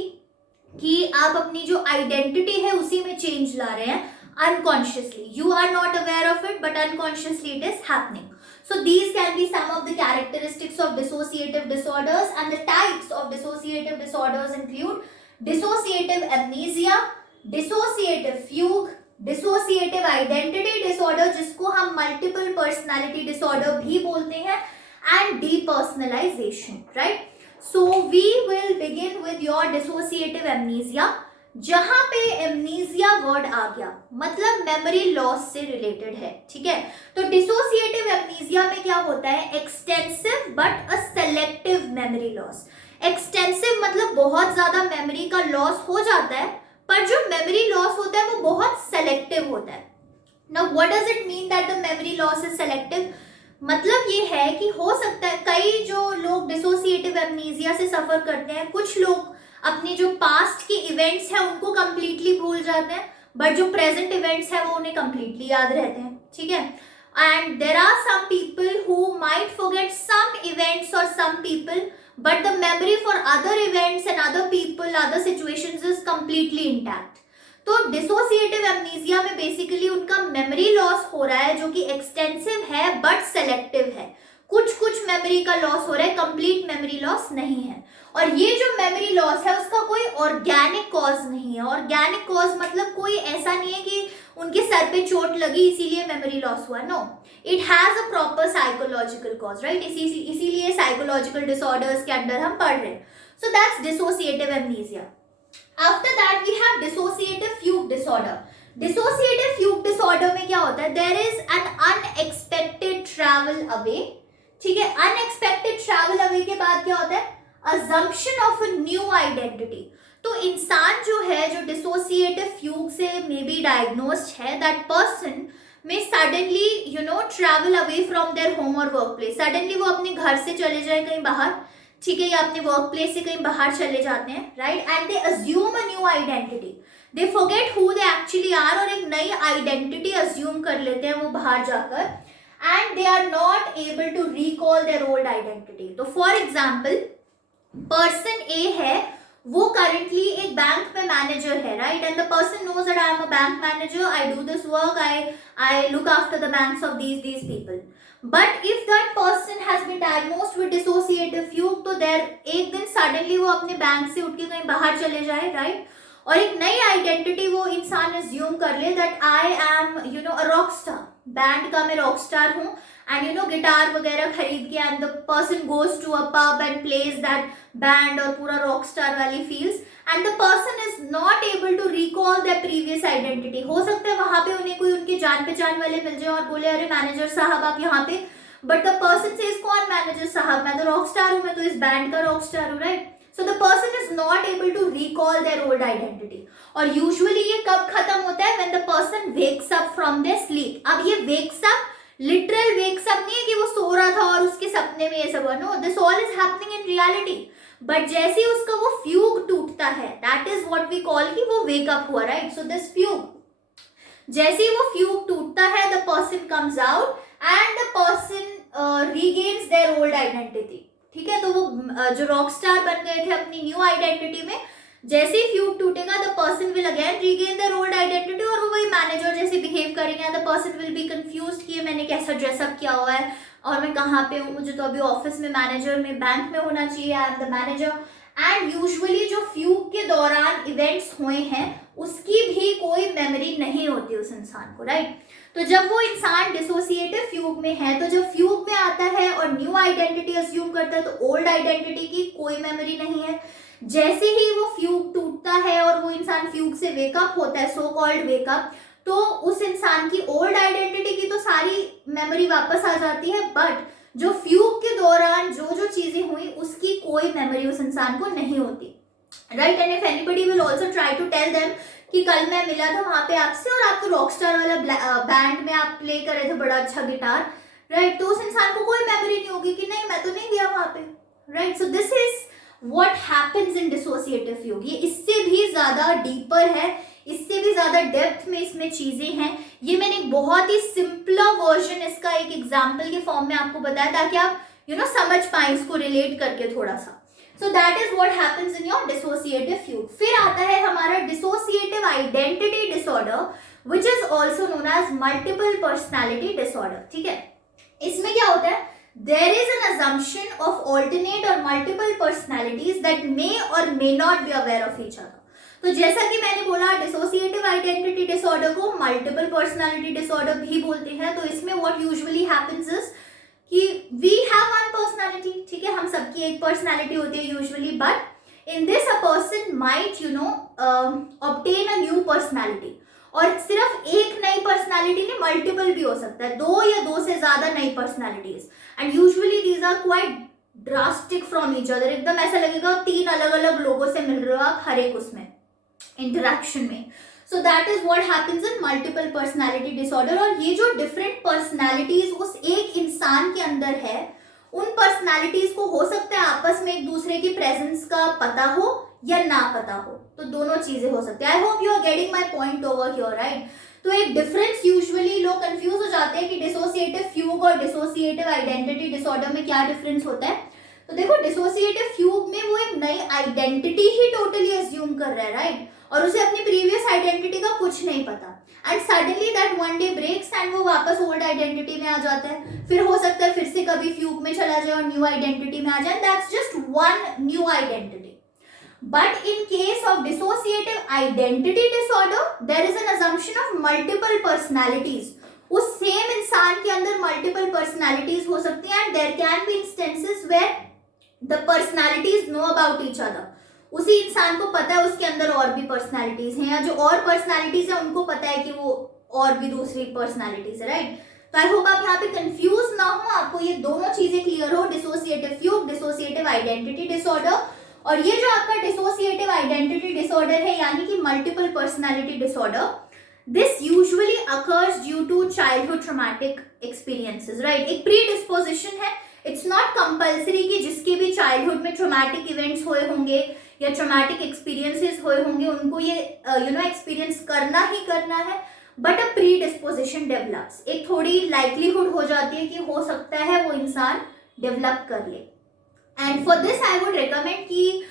कि आप अपनी जो आइडेंटिटी है उसी में चेंज ला रहे हैं unconsciously. You are not aware of it, but unconsciously it is happening. So these can be some of the characteristics of dissociative disorders, and the types of dissociative disorders include dissociative amnesia, dissociative fugue, dissociative identity disorder जिसको हम multiple personality disorder भी बोलते हैं, and depersonalization, right? So we will begin with your dissociative amnesia. जहां पे amnesia word आ गया मतलब memory loss से रिलेटेड है, ठीक है. तो डिसोसिएटिव एमनीजिया में क्या होता है, extensive but a selective memory loss. Extensive मतलब बहुत ज्यादा मेमोरी का लॉस हो जाता है, पर जो मेमोरी लॉस होता है वो बहुत सेलेक्टिव होता है. Now what does it mean that the memory loss is selective? मतलब ये है कि हो सकता है कई जो लोग डिसोसिएटिव एमनीजिया से सफर करते हैं, कुछ लोग अपने जो पास्ट के इवेंट्स हैं उनको कंप्लीटली भूल जाते हैं, बट जो प्रेजेंट इवेंट्स हैं वो उन्हें कंप्लीटली याद रहते हैं, ठीक है. And there are some people who might forget some events और some people, but the memory for other events and other people, other situations is completely intact. तो डिसोसिएटिव एमनीजिया में बेसिकली उनका मेमोरी लॉस हो रहा है जो कि extensive है बट सेलेक्टिव है. कुछ मेमोरी का लॉस हो रहा है, कंप्लीट मेमोरी लॉस नहीं है. और ये जो मेमोरी लॉस है उसका कोई ऑर्गेनिक कॉज नहीं है. ऑर्गेनिक कॉज मतलब कोई ऐसा नहीं है कि उनके सर पे चोट लगी इसीलिए मेमोरी लॉस हुआ. No, it has a proper psychological cause, right. इसीलिए साइकोलॉजिकल डिसऑर्डर्स के अंदर हम पढ़ रहे हैं. So that's dissociative amnesia. After that we have dissociative fugue disorder. Dissociative fugue disorder में क्या होता है, there is an unexpected travel away, ठीक है. अनएक्सपेक्टेड ट्रैवल अवे के बाद क्या होता है, assumption of a new identity. तो इंसान जो है जो डिसोसिएटिव फ्यूग से मे बी डायग्नोस्ड है, दैट पर्सन में suddenly travel away from their home और वर्क प्लेस. सडनली वो अपने घर से चले जाए कहीं बाहर, ठीक है, या अपने वर्क प्लेस से कहीं बाहर चले जाते हैं, right. And they assume a new identity, they forget who they actually are, और एक नई आइडेंटिटी अज्यूम कर लेते हैं वो बाहर जाकर, and they are not able to recall their old identity. तो फॉर एग्जाम्पल पर्सन ए है, वो करंटली एक बैंक में मैनेजर है, right. And the person knows that I am a bank manager, I do this work, I look after the banks of these people. But if that person has been diagnosed with dissociative fugue, तो there एक दिन suddenly वो अपने bank से उठ के कहीं बाहर चले जाए, राइट. और एक नई आइडेंटिटी वो इंसान अज्यूम कर ले, that I am a rock star, band का मैं रॉक स्टार हूँ, एंड गिटार वगैरह खरीद के, and the person goes to a pub and plays that band और पूरा रॉक स्टार वाली feels, and the person is not able to recall that previous identity. हो सकता है वहां पे उन्हें कोई उनके जान पहचान वाले मिल जाए और बोले अरे मैनेजर साहब आप यहाँ पे, बट द पर्सन सेज कौन मैनेजर साहब, मैं तो रॉक स्टार हूँ, मैं तो इस बैंड का रॉक स्टार हूँ, right. So the person is not able to recall their old identity. और usually ये कब खत्म होता है, when the person wakes up from their sleep. अब ये wakes up, literal wakes up नहीं है कि वो सो रहा था और उसके सपने में ये सब हुआ. No, this all is happening in reality. But जैसे ही उसका वो फ्यूग टूटता है, that is what we call कि वो wake up हुआ, right? So this fugue, जैसे ही वो फ्यूग टूटता है, the person comes out and the person regains their old identity. ठीक है. तो वो जो रॉक स्टार बन गए थे अपनी न्यू आइडेंटिटी में, जैसे ही फ्यूग टूटेगा the person will again regain there old identity, और वो वही मैनेजर जैसे बिहेव करेंगे. The person will be confused कि मैंने कैसा ड्रेसअप किया हुआ है और मैं कहाँ पे हूँ, मुझे तो अभी ऑफिस में मैनेजर में बैंक में होना चाहिए, I am the manager. And usually जो फ्यूग के दौरान इवेंट्स हुए हैं उसकी भी कोई मेमोरी नहीं होती उस इंसान को, राइट. तो जब वो इंसान डिसोसिएटिव फ्यूग में है, तो जब फ्यूग में आता है और न्यू आइडेंटिटी अज्यूम करता है, तो ओल्ड आइडेंटिटी की कोई मेमोरी नहीं है. जैसे ही वो फ्यूग टूटता है और वो इंसान फ्यूग से वेकअप होता है, सो कॉल्ड वेकअप, तो उस इंसान की ओल्ड आइडेंटिटी की तो सारी मेमोरी वापस आ जाती है, बट जो फ्यूग के दौरान जो जो चीजें हुई उसकी कोई मेमोरी उस इंसान को नहीं होती, right. And if anybody will also try to tell them कि कल मैं मिला था वहां पे आपसे और आप तो रॉकस्टार वाला बैंड में आप प्ले कर रहे थे बड़ा अच्छा गिटार, राइट? तो उस इंसान को कोई मेमोरी नहीं होगी कि नहीं मैं तो नहीं गया वहां पे, right? So this is what happens in dissociative fugue. ये इससे भी ज्यादा डीपर है, इससे भी ज्यादा डेप्थ में इसमें चीजें हैं। ये मैंने एक बहुत ही सिंपला वर्जन इसका एक एग्जाम्पल के फॉर्म में आपको बताया ताकि आप समझ पाए इसको रिलेट करके थोड़ा सा। So that is what happens in your dissociative fugue. फिर आता है हमारा dissociative identity disorder which is also known as multiple personality disorder. ठीक है, इसमें क्या होता है, there is an assumption of alternate और multiple personalities that may or may not be aware of each other। तो जैसा कि मैंने बोला डिसोसिएटिव आइडेंटिटी डिसऑर्डर को मल्टीपल पर्सनालिटी डिसऑर्डर भी बोलते हैं। तो इसमें व्हाट यूजुअली हैपेंस इज कि वी हैव वन पर्सनालिटी, ठीक है, हम सबकी एक पर्सनालिटी होती है usually, but in this a person might obtain a new personality. और सिर्फ एक नई पर्सनालिटी नहीं, मल्टीपल भी हो सकता है, दो या दो से ज्यादा नई personalities, and usually these are quite drastic from each other. एकदम ऐसा लगेगा 3 अलग अलग लोगों से मिल रहे हो आप हर एक उसमें इंटरेक्शन में। सो that is what happens in multiple personality disorder. और ये जो डिफरेंट पर्सनालिटीज उस एक इंसान के अंदर है, उन पर्सनालिटीज को हो सकता है आपस में एक दूसरे की प्रेजेंस का पता हो या ना पता हो, तो दोनों चीजें हो सकती है। I hope you are getting my point over here, right? तो एक डिफरेंस यूजुअली लोग कंफ्यूज हो जाते हैं कि डिसोसिएटिव फ्यूग और डिसोसिएटिव आइडेंटिटी डिसऑर्डर में क्या डिफरेंस होता है। तो देखो, डिसोसिएटिव फ्यूग में वो एक नई आइडेंटिटी ही टोटली अज्यूम कर रहा है, राइट? और उसे अपनी प्रीवियस आइडेंटिटी का कुछ नहीं पता, and suddenly that one day breaks and वो वापस ओल्ड आइडेंटिटी में आ जाता है। फिर हो सकता है फिर से कभी फ्यूग में चला जाए और न्यू आइडेंटिटी में आ जाए, that's just one new identity. But in case of dissociative identity disorder, there is an assumption of multiple personalities. उस सेम इंसान के अंदर multiple personalities हो सकती हैं, and there can be instances where the personalities know about each other. उसी इंसान को पता है उसके अंदर और भी पर्सनालिटीज हैं, या जो और पर्सनालिटीज है उनको पता है कि वो और भी दूसरी पर्सनालिटीज है, राइट? तो आई होप आप यहाँ पे कंफ्यूज ना हो, आपको ये दोनों चीजें क्लियर हो, डिसोसिएटिव फ्यूग, डिसोसिएटिव आइडेंटिटी डिसऑर्डर। और ये जो आपका डिसोसिएटिव आइडेंटिटी डिसऑर्डर है यानी कि multiple personality disorder, this usually occurs due to childhood traumatic experiences, right? एक प्री डिस्पोजिशन है, इट्स नॉट कंपल्सरी कि जिसके भी चाइल्डहुड में ट्रॉमेटिक इवेंट्स हुए होंगे या ट्रॉमेटिक एक्सपीरियंसेस हुए होंगे उनको ये एक्सपीरियंस करना ही करना है, but a pre disposition develops, एक थोड़ी लाइकलीहुड हो जाती है कि हो सकता है वो इंसान डेवलप कर ले। And for this I would recommend कि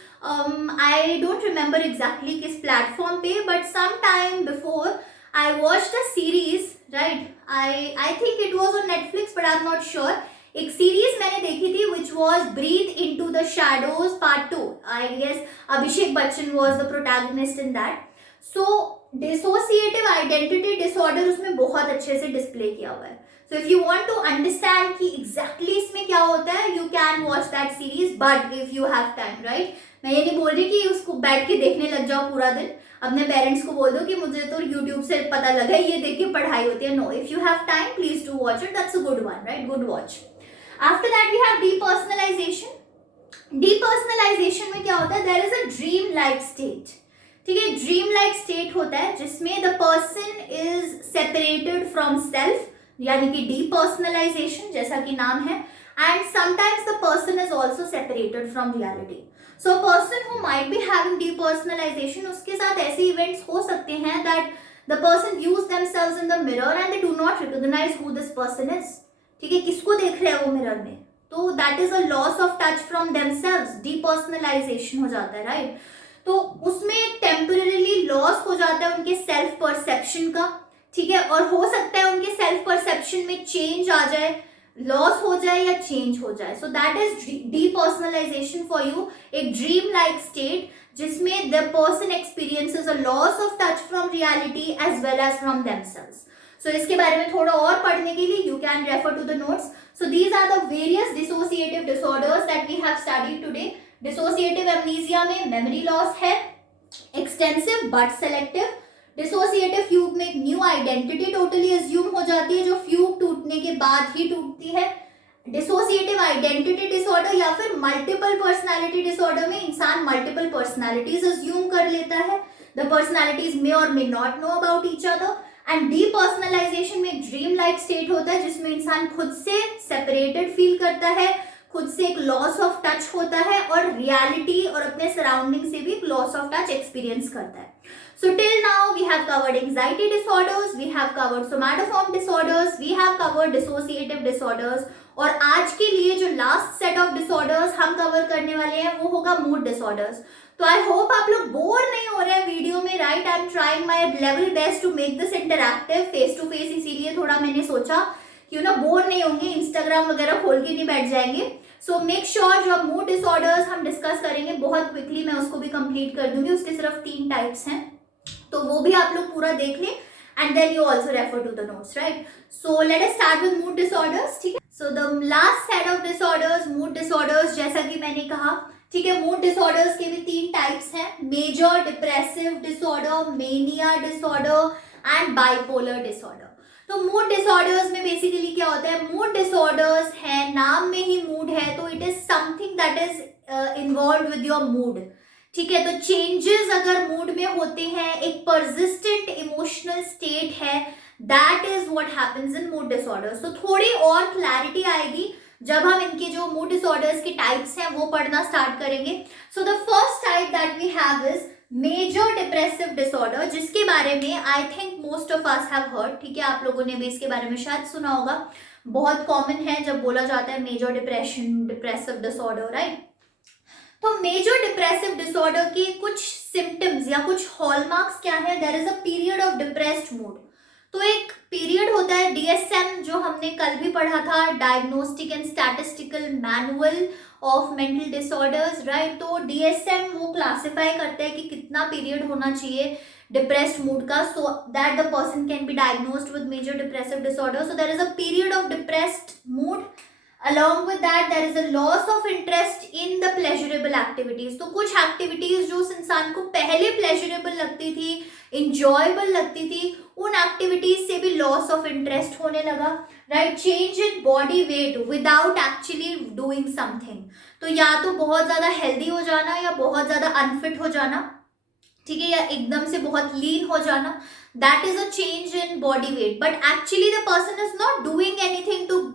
आई डोंट रिमेंबर एग्जैक्टली किस प्लेटफॉर्म पे, but some time before I watched a series, right? I think it was on Netflix but I am not sure. एक series मैंने देखी थी which was Breathe into the Shadows part 2। I guess Abhishek Bachchan was the protagonist in that. So dissociative identity disorder उसमें बहुत अच्छे से display किया हुआ है। So if you want to understand कि exactly इसमें क्या होता है, you can watch that series, but if you have time, right? मैं ये नहीं बोल रही कि उसको बैठ के देखने लग जाओ पूरा दिन, अपने पेरेंट्स को बोल दो कि मुझे तो YouTube से पता लगा ये देख के पढ़ाई होती है। No, if you have time, please do watch it. That's a good one, right? Good watch. After that we have depersonalization. Depersonalization में क्या होता है? There is a dream-like state. ठीक है, dream-like state होता है जिसमें the person is separated from self, यानी कि depersonalization जैसा कि नाम है, and sometimes the person is also separated from reality. So a person who might be having depersonalization, उसके साथ ऐसे events हो सकते हैं that the person views themselves in the mirror and they do not recognize who this person is. ठीक है, किसको देख रहे हैं वो मिरर में, तो that is a loss of touch from themselves, depersonalization हो जाता है, right? तो उसमें temporarily loss हो जाता है उनके self perception का, ठीक है, और हो सकता है उनके सेल्फ परसेप्शन में चेंज आ जाए, लॉस हो जाए या चेंज हो जाए। So that is depersonalisation for you, एक ड्रीम लाइक स्टेट जिसमें the person experiences a loss of touch from reality as well as from themselves. सो इसके बारे में थोड़ा और पढ़ने के लिए you can refer to the notes. So these are the various dissociative disorders that we have studied today. Dissociative amnesia में मेमोरी लॉस है, एक्सटेंसिव बट सेलेक्टिव। डिसोसिएटिव फ्यूग में एक न्यू आइडेंटिटी टोटली अज्यूम हो जाती है जो फ्यूग टूटने के बाद ही टूटती है। डिसोसिएटिव आइडेंटिटी डिसऑर्डर या फिर मल्टीपल पर्सनालिटी डिसऑर्डर में इंसान मल्टीपल पर्सनालिटीज अज्यूम कर लेता है। द पर्सनैलिटीज मे और may not know about each other. And depersonalisation में एक ड्रीम लाइक स्टेट होता है जिसमें इंसान खुद से सेपरेटेड फील करता है, खुद से एक लॉस ऑफ टच होता है और रियलिटी और अपने सराउंडिंग से भी एक लॉस ऑफ टच एक्सपीरियंस करता है। So till now we have covered anxiety disorders, we have covered somatoform disorders, we have covered dissociative disorders, और आज के लिए जो लास्ट सेट ऑफ डिसऑर्डर्स हम कवर करने वाले हैं वो होगा मूड डिसऑर्डर्स। तो आई होप आप लोग बोर नहीं हो रहे हैं वीडियो में, right? I am trying my level best to make this interactive face to face, इसीलिए थोड़ा मैंने सोचा कि बोर नहीं होंगे, इंस्टाग्राम वगैरह खोल के नहीं बैठ जाएंगे। सो मेक श्योर जो मूड डिसऑर्डर्स हम डिस्कस करेंगे बहुत क्विकली मैं उसको भी कंप्लीट कर दूंगी। उसके सिर्फ 3 टाइप्स हैं, तो वो भी आप लोग पूरा देख लें and then you also refer to the notes, right? So let us start with mood disorders, ठीक है? So the last set of disorders, mood disorders, जैसा कि मैंने कहा, ठीक है, मूड डिसऑर्डर्स के भी 3 टाइप्स हैं, major depressive disorder, mania disorder and bipolar disorder. तो मूड डिसऑर्डर्स में बेसिकली क्या होता है, मूड डिसऑर्डर्स है, नाम में ही मूड है, तो it is something that is involve with your mood, ठीक है? तो चेंजेस अगर मूड में होते हैं, एक परसिस्टेंट इमोशनल स्टेट है, that is what happens in mood disorders. तो थोड़ी और क्लैरिटी आएगी जब हम इनके जो मूड डिसऑर्डर्स के टाइप्स हैं वो पढ़ना स्टार्ट करेंगे। So the first type that we have is major depressive disorder, जिसके बारे में I think most of us have heard, ठीक है? आप लोगों ने भी इसके बारे में शायद सुना होगा, बहुत कॉमन है जब बोला जाता है major depression, depressive disorder, right? तो मेजर डिप्रेसिव डिसऑर्डर के कुछ सिम्टम्स या कुछ हॉलमार्क्स क्या है? There is a period of depressed mood. तो एक पीरियड होता है DSM जो हमने कल भी पढ़ा था, diagnostic and statistical manual of mental disorders, right? तो DSM वो क्लासिफाई करता है कि कितना पीरियड होना चाहिए डिप्रेस्ड मूड का, so that the person can be diagnosed with major depressive disorder. So there is a period of depressed mood, along with that there is a loss of interest in the pleasurable activities। तो कुछ activities जो उस इंसान को पहले pleasurable लगती थी, enjoyable लगती थी, उन एक्टिविटीज से भी लॉस ऑफ इंटरेस्ट होने लगा, right? Change in body weight without actually doing something. तो या तो बहुत ज्यादा हेल्दी हो जाना या बहुत ज्यादा अनफिट हो जाना, ठीक है, या एकदम से बहुत लीन हो जाना, that is a change in body weight, but actually the person is not doing anything to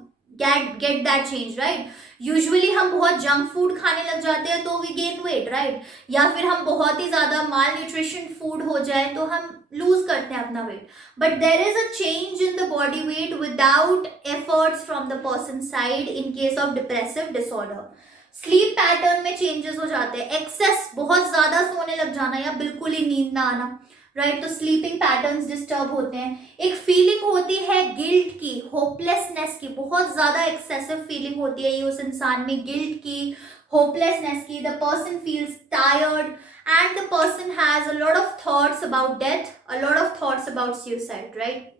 get that change, right? Usually हम बहुत जंक फूड खाने लग जाते हैं तो वी गेन वेट, राइट? या फिर हम बहुत ही ज्यादा माल न्यूट्रिशन फूड हो जाए तो हम लूज करते हैं अपना weight, but there is a change in the body weight without efforts from the person side in case of depressive disorder. Sleep pattern में चेंजेस हो जाते हैं, एक्सेस बहुत ज्यादा सोने लग जाना या बिल्कुल ही नींद ना आना, राइट? तो स्लीपिंग पैटर्न्स डिस्टर्ब होते हैं। एक फीलिंग होती है गिल्ट की, होपलेसनेस की, बहुत ज्यादा एक्सेसिव फीलिंग होती है ये उस इंसान में, गिल्ट की, होपलेसनेस की। The person feels tired and the person has a lot of thoughts about death, a lot of thoughts about suicide, right?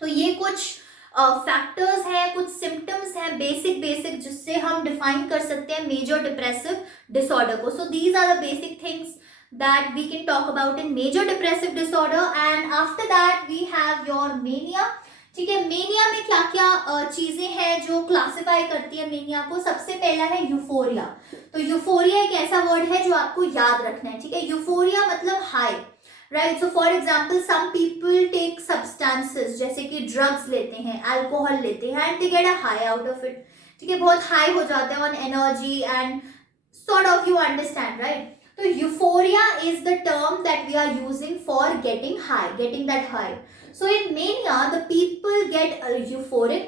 तो ये कुछ फैक्टर्स हैं, कुछ सिम्टम्स हैं बेसिक जिससे हम डिफाइन कर सकते हैं मेजर डिप्रेसिव डिसऑर्डर को। So these are the basic things that we can talk about in major depressive disorder, and after that we have your mania, ठीक है? मेनिया में क्या क्या चीजें हैं जो क्लासिफाई करती है मेनिया को? सबसे पहला है यूफोरिया। तो यूफोरिया एक ऐसा वर्ड है जो आपको याद रखना है, ठीक है? यूफोरिया मतलब high, right? So for example some people take substances, जैसे कि ड्रग्स लेते हैं, अल्कोहल लेते हैं, and they get a high out of it, ठीक है? बहुत हाई हो जाते हैं on energy and sort of, you understand, right? So euphoria is the term that we are using for getting high, getting that high. So in mania, the people get euphoric,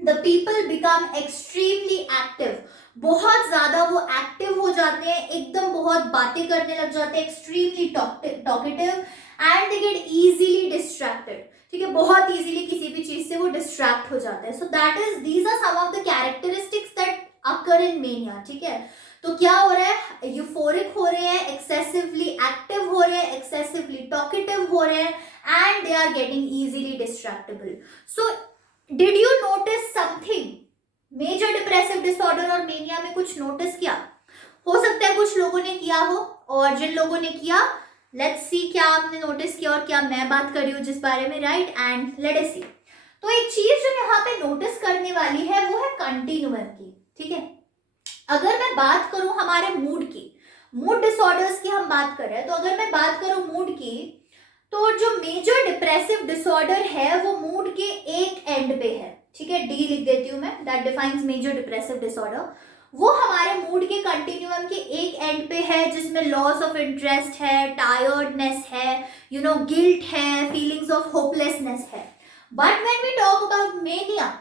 the people become extremely active, बहुत ज्यादा वो active हो जाते हैं, एकदम बहुत बातें करने लग जाते हैं, extremely talkative, and they get easily distracted, ठीक है? बहुत easily किसी भी चीज से वो distract हो जाते हैं। So that is, these are some of the characteristics that occur in mania, ठीक है? तो क्या हो रहा है? यूफोरिक हो रहे हैं, एक्सेसिवली एक्टिव हो रहे हैं, एक्सेसिवली टॉकेटिव हो रहे हैं, and they are getting easily distractible. So did you notice something? Major depressive disorder और मेनिया में कुछ नोटिस किया? हो सकता है कुछ लोगों ने किया हो, और जिन लोगों ने किया, लेट्स सी क्या आपने नोटिस किया और क्या मैं बात कर रही हूँ जिस बारे में, राइट? एंड लेट अस सी। तो एक चीज जो यहाँ पे नोटिस करने वाली है वो है कंटिन्यूअम की, ठीक है? अगर मैं बात करूं हमारे मूड की, मूड डिसऑर्डर्स की हम बात कर रहे हैं, तो अगर मैं बात करूं मूड की, तो जो मेजर डिप्रेसिव डिसऑर्डर है वो मूड के एक एंड पे है, ठीक है, डी लिख देती हूं मैं, that defines major depressive disorder. वो हमारे मूड के कंटिन्यूम के एक एंड पे है, जिसमें लॉस ऑफ इंटरेस्ट है, टायर्डनेस है, गिल्ट है, फीलिंग्स ऑफ होपलेसनेस है। But when we talk about mania,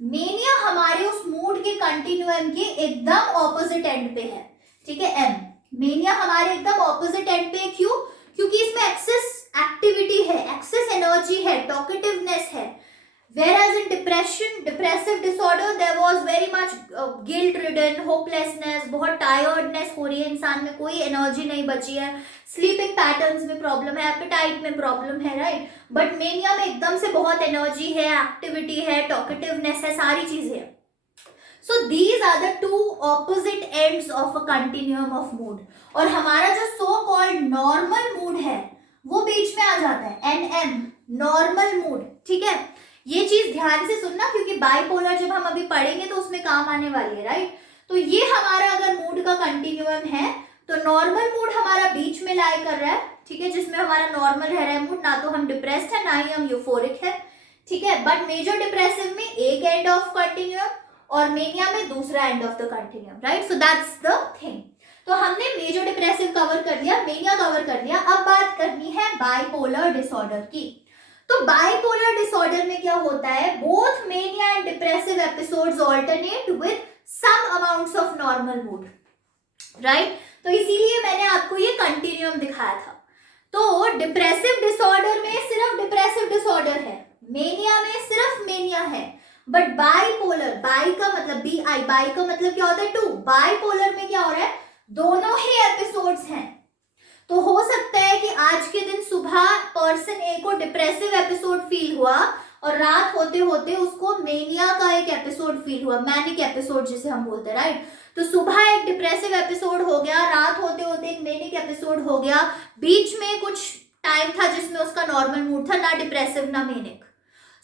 mania हमारे उस मूड के कंटिन्यूम के एकदम ऑपोजिट एंड पे है, ठीक है, एम। मेनिया हमारे एकदम ऑपोजिट एंड पे, क्यों? क्योंकि इसमें एक्सेस एक्टिविटी है, एक्सेस एनर्जी है, टॉकेटिवनेस है। Whereas in depressive disorder, there was very much guilt ridden, hopelessness, बहुत टायर्डनेस हो रही है इंसान में, कोई एनर्जी नहीं बची है, स्लीपिंग पैटर्न्स में प्रॉब्लम है, एपेटाइट में प्रॉब्लम है, राइट। बट मेनिया में एकदम से बहुत एनर्जी है, एक्टिविटी है, टॉकेटिवनेस है, सारी चीजें हैं। So these are the two opposite ends of a continuum of mood. और हमारा जो so called normal mood है वो बीच में आ जाता है, NM, normal mood, ठीक है। ये चीज ध्यान से सुनना, क्योंकि बाइपोलर जब हम अभी पढ़ेंगे तो उसमें काम आने वाली है, राइट। तो ये हमारा अगर मूड का कंटिन्यूम है, तो नॉर्मल मूड हमारा बीच में लाई कर रहा है, ठीक है, जिसमें हमारा नॉर्मल रह रहा है मूड, ना तो हम डिप्रेस्ड है ना ही हम यूफोरिक है, ठीक है। बट मेजर डिप्रेसिव में एक एंड ऑफ कंटिन्यूम और मेनिया में दूसरा end of the continuum, right. So that's the thing. तो हमने मेजर डिप्रेसिव कवर कर लिया, मेनिया कवर कर लिया। अब बात करनी है बाइपोलर डिसऑर्डर की। तो बाइपोलर डिसऑर्डर में क्या होता है, both mania and depressive episodes alternate with some amounts of normal mood, right. तो इसीलिए मैंने आपको ये कंटिन्यूम दिखाया था। तो डिप्रेसिव डिसऑर्डर में सिर्फ डिप्रेसिव डिसऑर्डर है, मेनिया में सिर्फ मेनिया है। बट बाइपोलर, बाई का मतलब BI, बाई का मतलब क्या होता है, टू। बाइपोलर में क्या हो रहा है, दोनों ही एपिसोड्स हैं। तो हो सकता है कि आज के दिन सुबह पर्सन ए को डिप्रेसिव एपिसोड फील हुआ और रात होते होते उसको मेनिया का एक एपिसोड फील हुआ, मैनिक एपिसोड जिसे हम बोलते हैं, राइट। तो सुबह एक डिप्रेसिव एपिसोड हो गया, रात होते होते एक मेनिक एपिसोड हो गया, बीच में कुछ टाइम था जिसमें उसका नॉर्मल मूड था, ना डिप्रेसिव ना manic.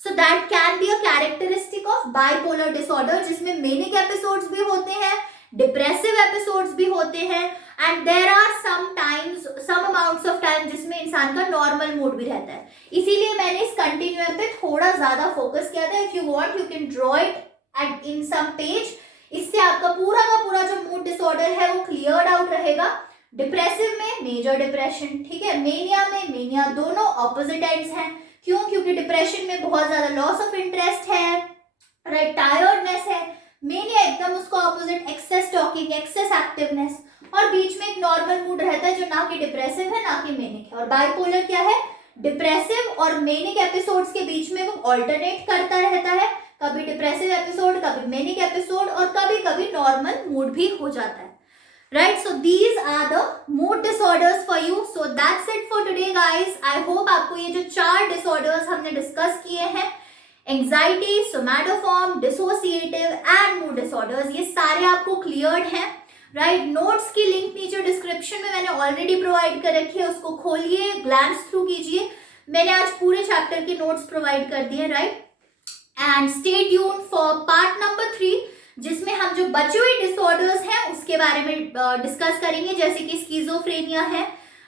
So that can be a characteristic of bipolar disorder, जिसमें manic episodes भी होते हैं, depressive episodes भी होते हैं, and there are some amounts of time जिसमें इंसान का normal mood भी रहता है। इसीलिए मैंने इस continuum पे थोड़ा ज्यादा फोकस किया था। If you want, you can draw it in some page. इससे आपका पूरा का पूरा जो mood disorder है वो cleared out रहेगा। डिप्रेसिव में मेजर डिप्रेशन, ठीक है, मेनिया में मेनिया, दोनों ऑपोजिट एंड्स हैं। क्यों? क्योंकि डिप्रेशन में बहुत ज्यादा लॉस ऑफ इंटरेस्ट है, राइट, टायर्डनेस है। मेनिया एकदम उसको opposite, excess talking, excess activeness, और बीच में एक नॉर्मल मूड रहता है जो ना कि डिप्रेसिव है ना कि मेनिक है। और बाइपोलर क्या है, डिप्रेसिव और मेनिक एपिसोड्स के बीच में वो ऑल्टरनेट करता रहता है, कभी डिप्रेसिव एपिसोड, कभी मेनिक एपिसोड, और कभी कभी नॉर्मल मूड भी हो जाता है, right? So these are the mood disorders for you. So that's it for today guys. I hope आपको ये जो 4 disorders हमने डिस्कस किए हैं, anxiety, somatoform, dissociative and mood disorders, ये सारे आपको क्लियर्ड हैं, राइट। नोट्स की लिंक नीचे डिस्क्रिप्शन में मैंने ऑलरेडी प्रोवाइड कर रखी है, उसको खोलिए, ग्लैंस थ्रू कीजिए। मैंने आज पूरे चैप्टर के नोट्स प्रोवाइड कर दिए, right. And stay tuned for part number 3, जिसमें हम जो बचे हुए डिसऑर्डर्स हैं उसके बारे में डिस्कस करेंगे, जैसे कि स्किज़ोफ्रेनिया है,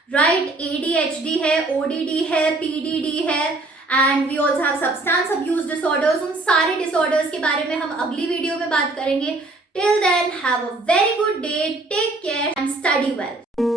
राइट, ADHD है, ODD है, PDD है, and we also have substance abuse disorders. उन सारे डिसऑर्डर्स के बारे में हम अगली वीडियो में बात करेंगे। Till then have a very good day, take care and study well.